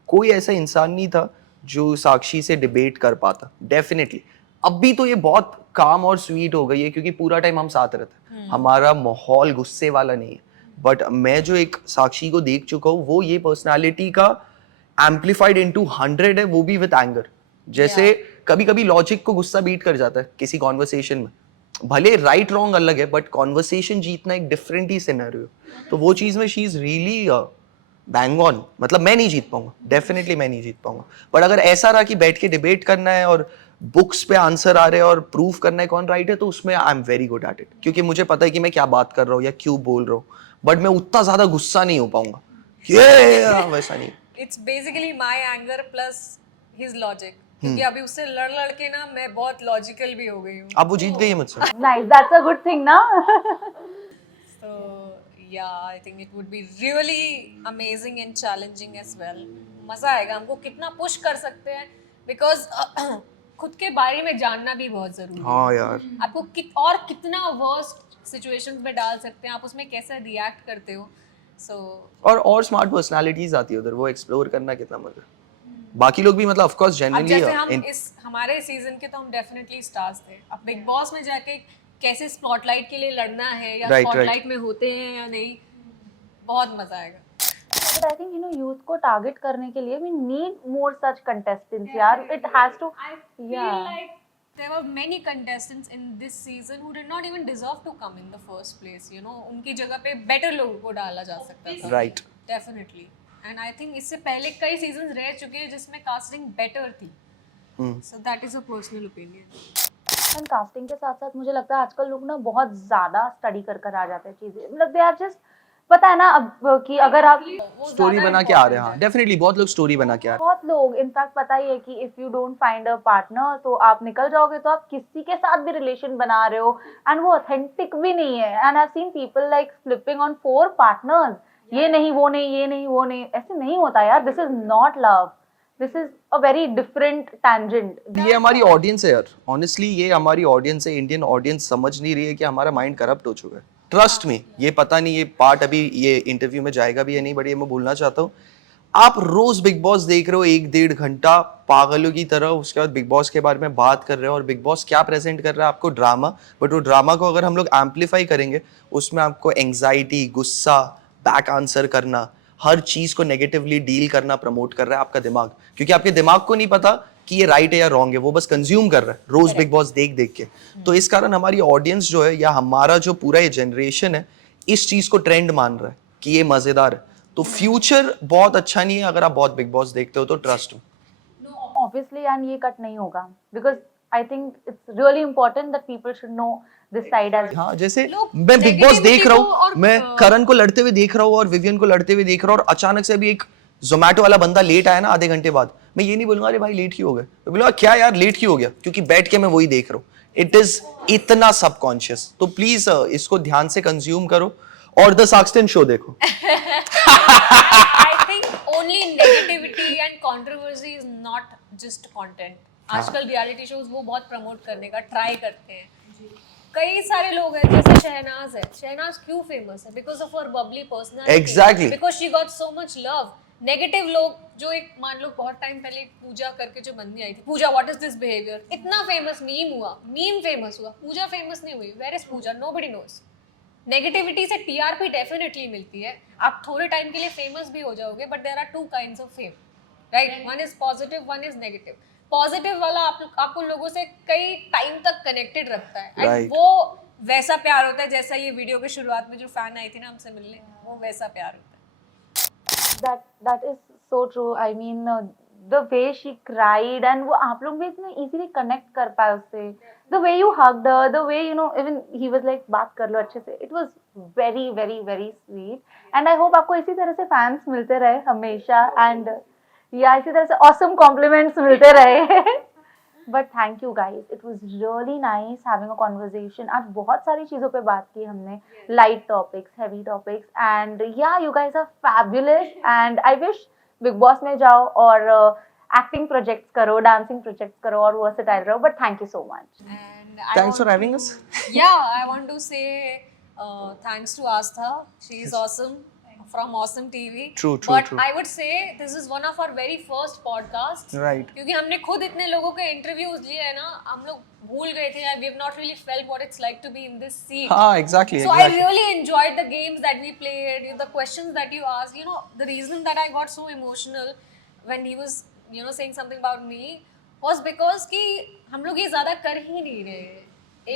कोई ऐसा इंसान नहीं था जो साक्षी से डिबेट कर पाता। डेफिनेटली अब भी तो ये बहुत काम और स्वीट हो गई है क्योंकि पूरा टाइम हम साथ रहते हैं, हमारा माहौल गुस्से वाला नहीं है। बट मैं जो एक साक्षी को देख चुका हूँ वो ये पर्सनालिटी का एम्पलीफाइड इनटू 100 है, वो भी विद एंगर। जैसे कभी कभी लॉजिक को गुस्सा बीट कर जाता है किसी कॉन्वर्सेशन में, भले राइट रॉन्ग अलग है बट कॉन्वर्सेशन जीतना एक डिफरेंट ही सिनेरियो। तो वो चीज में she is really bang on. मतलब मैं नहीं जीत पाऊंगा, डेफिनेटली मैं नहीं जीत पाऊंगा। बट अगर ऐसा रहा कि बैठ के डिबेट करना है और बुक्स पे आंसर आ रहे हैं और प्रूफ करना है कौन राइट है, तो उसमें I am very good at it, क्योंकि मुझे पता है कि मैं क्या बात कर रहा हूँ या क्यों बोल रहा हूँ। बट मैं उतना ज्यादा गुस्सा नहीं हो पाऊंगा, ये वैसा नहीं। It's basically my anger plus his logic. क्योंकि अभी उससे लड़ के ना मैं बहुत लॉजिकल भी हो गई हूँ। अब वो जीत गई है मुझसे। Nice, that's a good thing ना. So yeah, I think it would be really amazing and challenging as well. मजा आएगा, हमको कितना पुश कर सकते हैं because खुद के बारे में जानना भी बहुत जरूरी है। हाँ यार, आपको और कितना वर्स्ट सिचुएशंस में डाल सकते हैं, आप उसमें कैसे रिएक्ट करते हो। So और स्मार्ट पर्सनालिटीज आती है उधर, वो एक्सप्लोर करना कितना मजा है। बाकी लोग भी मतलब ऑफ कोर्स अब जनरली जैसे हम इस हमारे सीजन के तो हम डेफिनेटली स्टार्स थे। अब बिग बॉस में जाके कैसे स्पॉटलाइट के लिए लड़ना है या Right, स्पॉटलाइट में होते हैं या नहीं, बहुत मजा आएगा। But I think यूथ को टारगेट करने के लिए we need more such contestants यार. It has to. I feel Yeah. like There were many contestants in this season who did not even deserve to come in the first place, you know. उनकी जगह पे better लोगों को डाला जा सकता था। Right. Definitely. And I think इससे पहले कई सीजन्स रह चुके हैं जिसमें कास्टिंग बेटर थी। So that is a personal opinion. And casting के साथ साथ मुझे लगता है आजकल लोग ना बहुत ज्यादा स्टडी कर कर आ जाते हैं चीजें. मतलब दे आर जस्ट, पता है ना अब कि अगर आप वो स्टोरी ज़्यादा बना के आ रहे हैं। important हाँ है। डेफिनेटली बहुत लोग स्टोरी बना के आ रहे बहुत लोग इनफैक्ट पता ही है कि if you don't find a partner तो आप निकल जाओगे, तो आप किसी के साथ भी रिलेशन बना रहे हो एंड वो ऑथेंटिक भी नहीं है. And I have seen people like flipping on 4 partners. ये नहीं वो नहीं, ये नहीं वो नहीं, ऐसे नहीं होता यार. This is not love, this is a very different tangent. हैं। ये हमारी ऑडियंस है यार, ऑनेस्टली ये हमारी ऑडियंस है। इंडियन ऑडियंस समझ नहीं रही है कि हमारा माइंड करप्ट हो चुका है। ट्रस्ट में ये पता नहीं ये पार्ट अभी ये इंटरव्यू में जाएगा भी या नहीं, बट ये मैं बोलना चाहता हूँ। आप रोज बिग बॉस देख रहे हो 1-1.5 घंटा पागलों की तरह, उसके बाद बिग बॉस के बारे में बात कर रहे हो और बिग बॉस क्या प्रेजेंट कर रहा है आपको, ड्रामा। बट वो ड्रामा को अगर हम लोग एम्पलीफाई करेंगे, उसमें आपको एंग्जाइटी, गुस्सा, बैक आंसर करना, हर चीज को नेगेटिवली डील करना प्रमोट कर रहा है आपका दिमाग, क्योंकि आपके दिमाग को नहीं पता कि ये राइट है या रॉन्ग है, वो बस कंज्यूम कर रहा है रोज बिग बॉस देख देख के। तो इस कारण हमारी ऑडियंस जो है या हमारा जो पूरा ये जनरेशन है इस चीज को ट्रेंड मान रहा है कि ये मजेदार है। तो फ्यूचर बहुत अच्छा नहीं है अगर आप बहुत बिग बॉस देखते हो तो, ट्रस्ट में। ऑब्वियसली एंड ये कट नहीं होगा because I think it's really important that people should know this side as. हाँ जैसे लोग मैं बिग बॉस देख negativity रहा को हूँ, और, मैं करण को लड़ते हुए देख रहा हूँ और विवियन को लड़ते हुए देख रहा हूँ, और अचानक से अभी एक जोमेटो वाला बंदा लेट आया ना आधे घंटे बाद, मैं ये नहीं बोलूंगा अरे भाई लेट क्यों हो गया, मैं बोलूंगा क्या यार लेट क्यों हो गया, क्योंकि बैठ के मैं वही देख रहा हूँ। इट इज इतना सबकॉन्शियस। तो प्लीज इसको ध्यान से कंज्यूम करो और द साक्सटन शो देखो। I think only negativity and controversy is not just content. आजकल रियलिटी शोज वो बहुत प्रमोट करने का ट्राई करते हैं। कई सारे लोग हैं जैसे शहनाज है। शहनाज क्यों फेमस है? Because of her bubbly personality, exactly. Because she got so much love. Negative लोग जो एक मान लो बहुत टाइम पहले एक पूजा करके जो बंदी आई थी, Puja what is this behaviour, इतना फेमस मीम हुआ, मीम फेमस हुआ, पूजा फेमस नहीं हुई। Where is Puja? Nobody knows. Negativity से टीआरपी डेफिनेटली मिलती है, आप थोड़े टाइम के लिए फेमस भी हो जाओगे, but there are 2 kinds of fame, right? One is positive, one is negative. Positive वाला आपको लोगों से कई टाइम तक कनेक्टेड रखता है, एंड Right. वो वैसा प्यार होता है जैसा ये वीडियो के शुरुआत में जो फैन आई थी ना हमसे मिलने, वो वैसा प्यार होता है। that is so true. I mean the way she cried and वो आप लोग भी इतने easily connect कर पाए उससे. The way you hugged her, the way you know even he was like बात कर लो अच्छे से. It was very very very sweet. And I hope आपको इसी तरह से fans मिलते रहे हमेशा, and या इसी तरह से awesome compliments मिलते रहे. But thank you guys. It was really nice having a conversation. आज बहुत सारी चीज़ों पे बात की हमने, light topics, heavy topics, and yeah, you guys are fabulous. And I wish Big Boss में जाओ और acting projects करो, dancing projects करो और versatile रहो. But thank you so much. And I Thanks for want having to- us. Yeah, I want to say thanks to Astha. She is awesome from Awesome TV. True, But true. I would say this is one of our very first podcasts. Right. क्योंकि हमने खुद इतने लोगों के interviews लिए हैं ना, हम लोग भूल गए थे. We have not really felt what it's like to be in this seat. Exactly. So I really enjoyed the games that we played, the questions that you asked. You know, the reason that I got so emotional when he was, saying something about me was because कि हम लोग ये ज़्यादा कर ही नहीं रहे.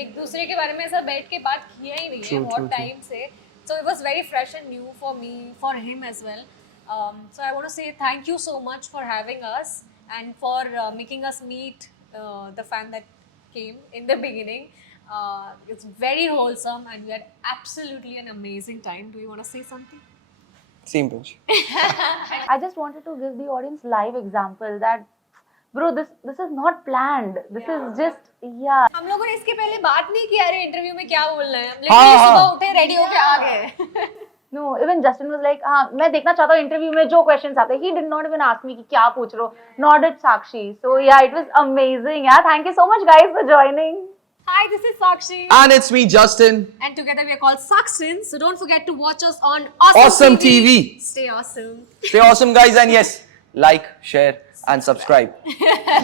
एक दूसरे के बारे में ऐसा बैठ के बात किया ही नहीं है बहुत टाइम से. So it was very fresh and new for me, for him as well. So I want to say thank you so much for having us and for making us meet the fan that came in the beginning. It's very wholesome and we had absolutely an amazing time. Do you want to say something? Same page. I just wanted to give the audience live example that, bro, this is not planned. This is just, yeah. हम लोगों ने इसके पहले बात नहीं की अरे interview में क्या बोलना है. हम हाँ, literally हाँ. सुबह उठे रेडी होके आ गए. No, even Justin was like, हाँ, मैं देखना चाहता हूँ इंटरव्यू में जो questions आते हैं. He did not even ask me कि क्या पूछ रहे हो. Nor did Sakshi. So yeah, it was amazing. Yeah, thank you so much guys for joining. Hi, this is Sakshi. And it's me, Justin. And together we are called Saxons. So don't forget to watch us on Awesome TV. Stay awesome. Stay awesome, guys, and yes, like, share, and subscribe.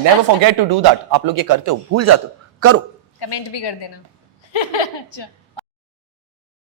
Never forget to do that. आप लोग ये करते हो, भूल जाते हो, करो. Comment भी कर देना. अच्छा.